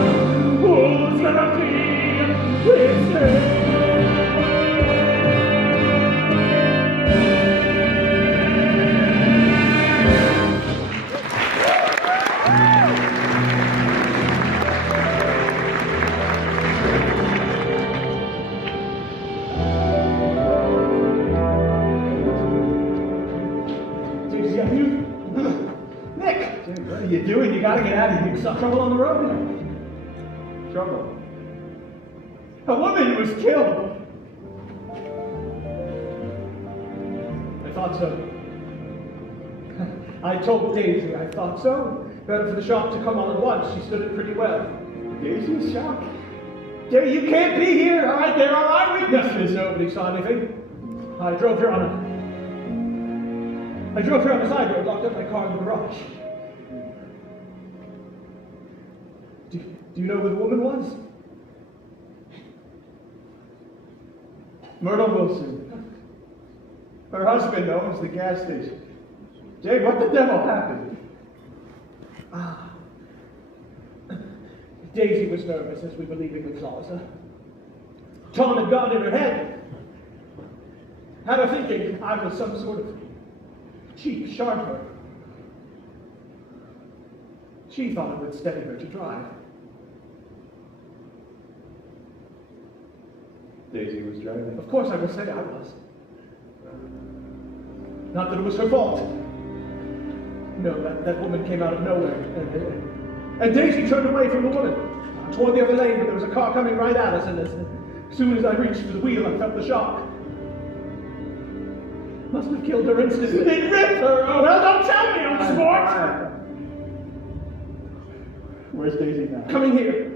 Who's gonna be his name? Nick! Dude, what are you doing? You gotta get out of here. There's some trouble on the road. Trouble. A woman was killed. I thought so. I told Daisy I thought so. Better for the shock to come all at once. She stood it pretty well. Daisy's shocked. Jay, you can't be here, all right? There are eyewitnesses. Nobody saw anything. I drove her on the side road, locked up my car in the garage. Do you know who the woman was? Myrtle Wilson. Her husband owns the gas station. Jay, what the devil happened? Daisy was nervous as we were leaving the plaza. Tom had gone in her head. Had her thinking I was some sort of cheap sharper. She thought it would steady her to drive. Daisy was driving. Of course I will say I was. Not that it was her fault. No, that woman came out of nowhere. And Daisy turned away from the woman, toward the other lane, but there was a car coming right at us, and as soon as I reached for the wheel, I felt the shock. Must have killed her instantly. It ripped her! Oh, well, don't tell me, old sport! Where's Daisy now? Coming here.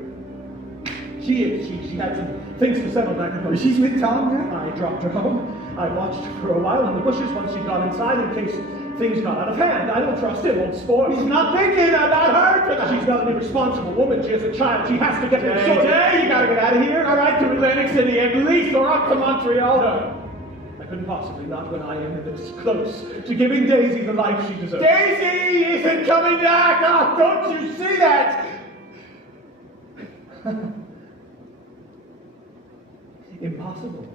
She is. She had some things to settle back at home. She's with Tom now? I dropped her home. I watched her for a while in the bushes once she got inside in case things got out of hand. I don't trust him, old sport. He's not thinking about her tonight. She's not an irresponsible woman. She has a child. She has to get things sorted. Jay, you gotta get out of here. All right, to Atlantic City at least, or up to Montreal. No. I couldn't possibly, not when I am this close to giving Daisy the life she deserves. Daisy isn't coming back. Oh, don't you see that? Impossible.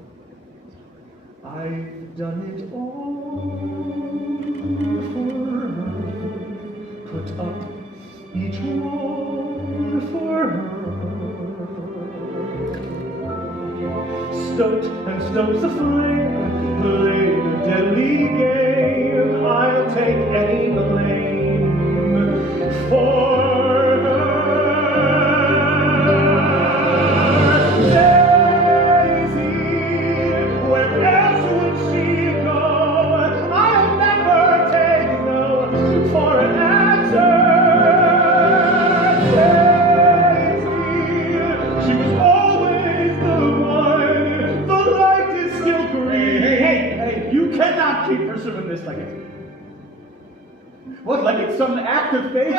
I've done it all for her. Put up each one for her. Stoked and stokes the flame, played a deadly game. I'll take any blame for her. Keep pursuing this like it's what? Like it's some act of faith?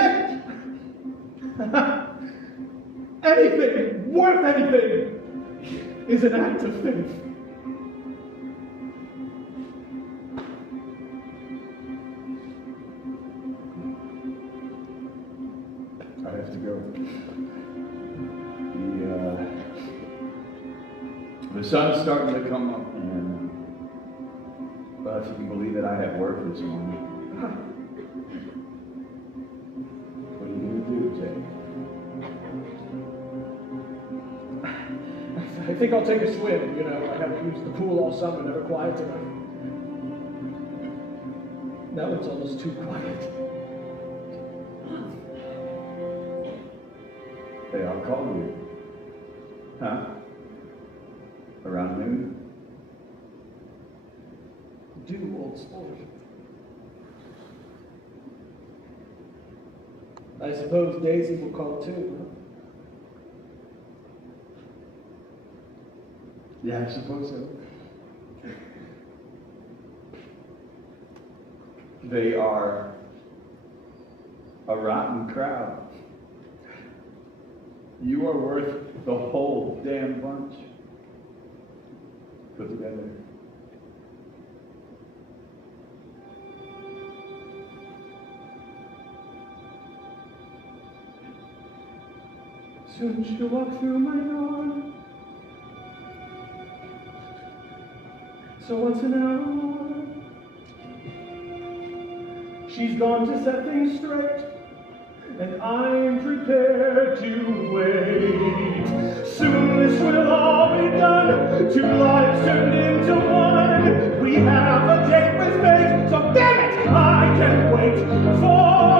Anything worth anything is an act of faith. I have to go. The sun's starting to come up, and well, if you can believe it, I have work this morning. What are you going to do, Jay? I think I'll take a swim, you know. I haven't used the pool all summer, never quiet enough. Now it's almost too quiet. Hey, I'll call you. Huh? Around noon? Do, old sport. I suppose Daisy will call too, huh? Yeah, I suppose so. They are a rotten crowd. You are worth the whole damn bunch put together. Soon she'll walk through my door. So what's an hour? She's gone to set things straight, and I'm prepared to wait. Soon this will all be done. Two lives turned into one. We have a date with fate, so damn it, I can't wait for her.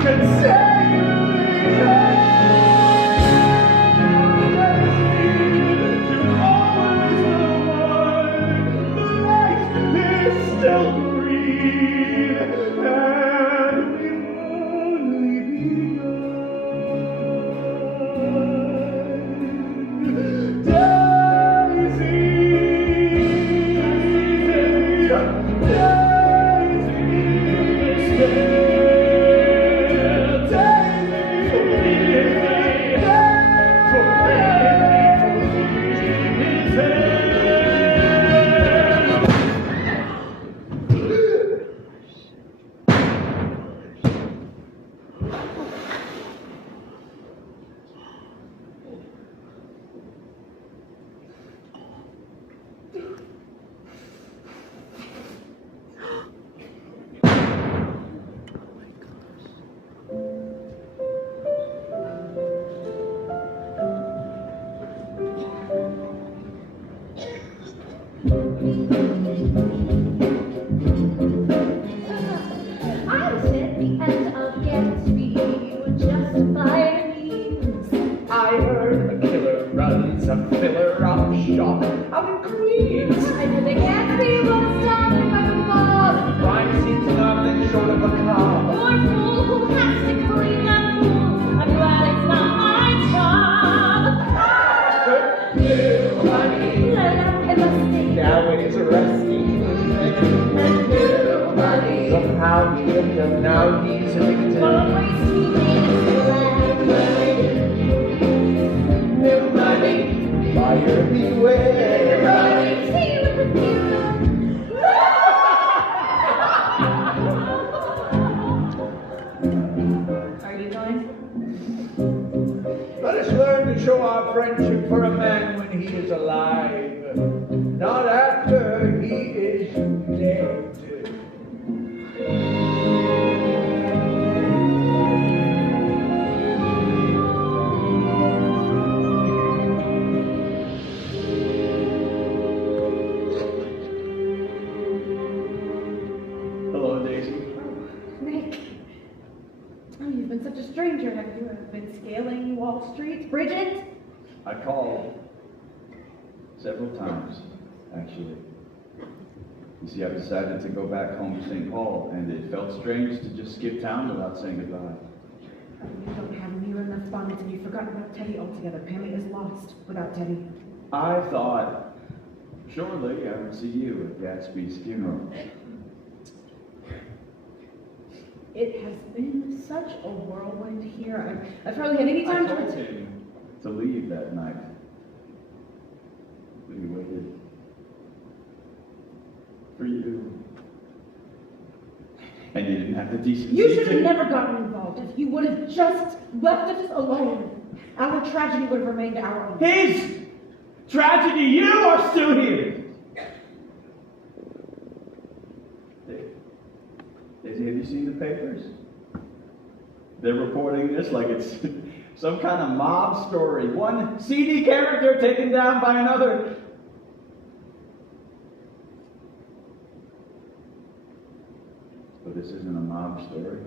Can filler out the shop out in Queens. I know the Gatsby won't stop if I can fall. Crime seems nothing short of a cop. Poor fool who has to clean that pool. I'm glad it's not my job. New money. It must be. Now it's rusty. And new money. Somehow he lived up, now he's addicted. Always keeping us alive. New money. Buyer beware. See with the future. Are you going? Let us learn to show our friendship for a man when he is alive, not after he is dead. Hello, Daisy. Nick. Oh, you've been such a stranger. Have you been scaling Wall Street? Bridget? I called several times, actually. You see, I decided to go back home to St. Paul, and it felt strange to just skip town without saying goodbye. Oh, you don't have him. You're enough bonnets and you forgot about Teddy altogether. Pammy is lost without Teddy. I thought, surely I would see you at Gatsby's funeral. It has been such a whirlwind here. I've hardly had any time I told to... him to leave that night. But he waited for you. And you didn't have the decency You should have to- never gotten involved. If you would have just left us alone, our tragedy would have remained our own. His tragedy, you are still here. Daisy, have you seen the papers? They're reporting this like it's some kind of mob story. One seedy character taken down by another. But this isn't a mob story.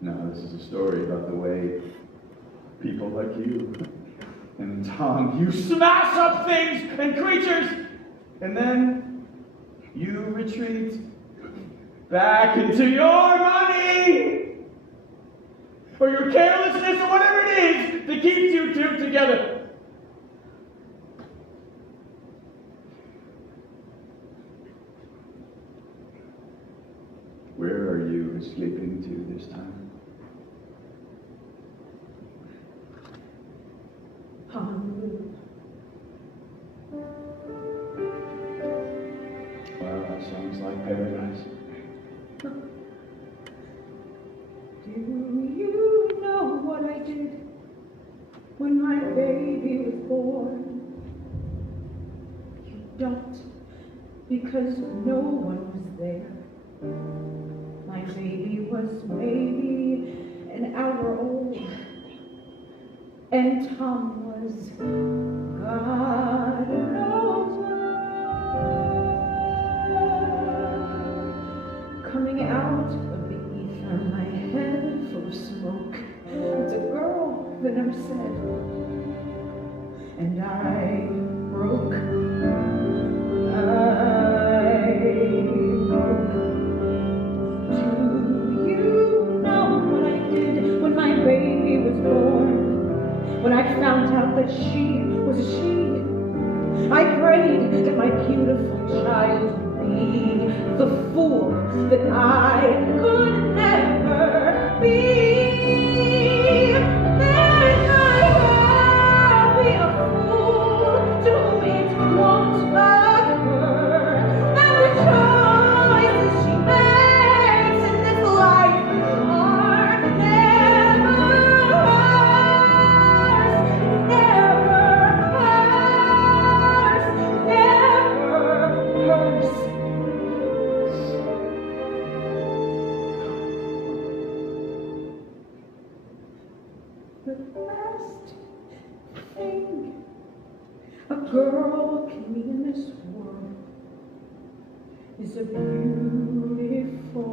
No, this is a story about the way people like you and Tom, you smash up things and creatures, and then you retreat back into your money, or your carelessness, or whatever it is that keeps you two together. Where are you escaping to this time? Honolulu. Well, that sounds like paradise. Do you know what I did when my baby was born? You don't, because no one was there. My baby was maybe an hour old, and Tom was God knows where. Coming out of the ether, my head full of smoke. It's a girl that never said, and I broke. I broke. Do you know what I did when my baby was born? When I found out that she was a she, I prayed that my beautiful child would be the fool that I could never be. Then I'll be a fool to whom it won't occur that the choices she makes in this life are never hers, never hers, never hers. The best thing a girl can be in this world is a beautiful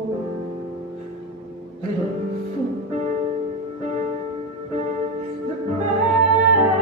little fool. The best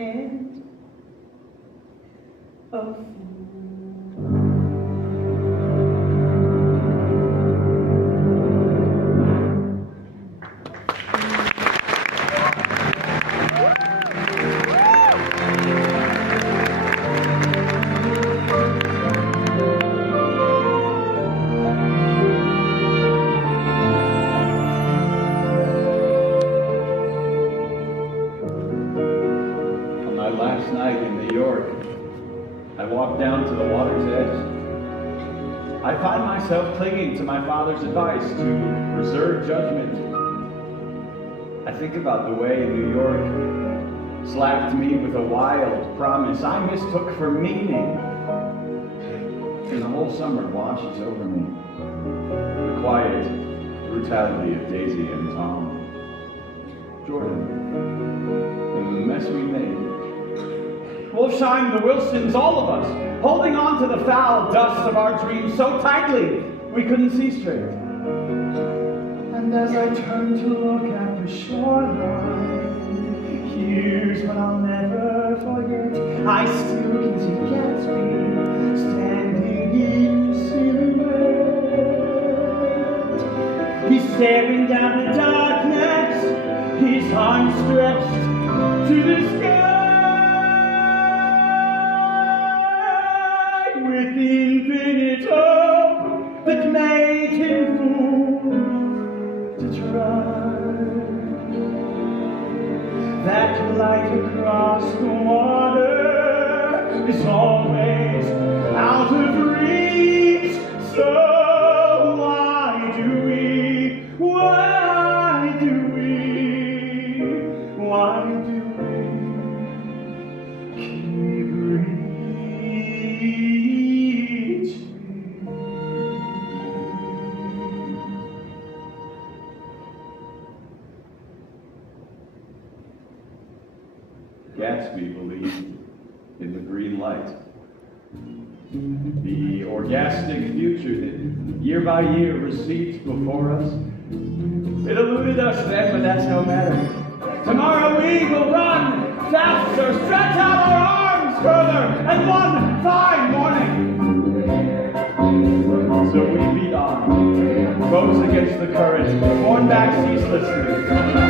and a fool. Last night in New York, I walked down to the water's edge. I find myself clinging to my father's advice to reserve judgment. I think about the way New York slapped me with a wild promise I mistook for meaning. And the whole summer washes over me. The quiet brutality of Daisy and Tom. Jordan, and the mess we made. Wolfsheim, the Wilsons, all of us, holding on to the foul dust of our dreams so tightly we couldn't see straight. And as I turn to look at the shoreline, here's what I'll never forget. I still can see Gatsby standing in silhouette. He's staring down the darkness, his arms stretched to the sky. With infinite hope that made him fool to try. That light across the water is always out of reach. So why do we keep Gatsby believed in the green light, the orgastic future that year by year recedes before us. It eluded us then, but that's no matter. Tomorrow we will run faster, stretch out our arms further, and one fine morning. So we beat on, rose against the current, borne back ceaselessly.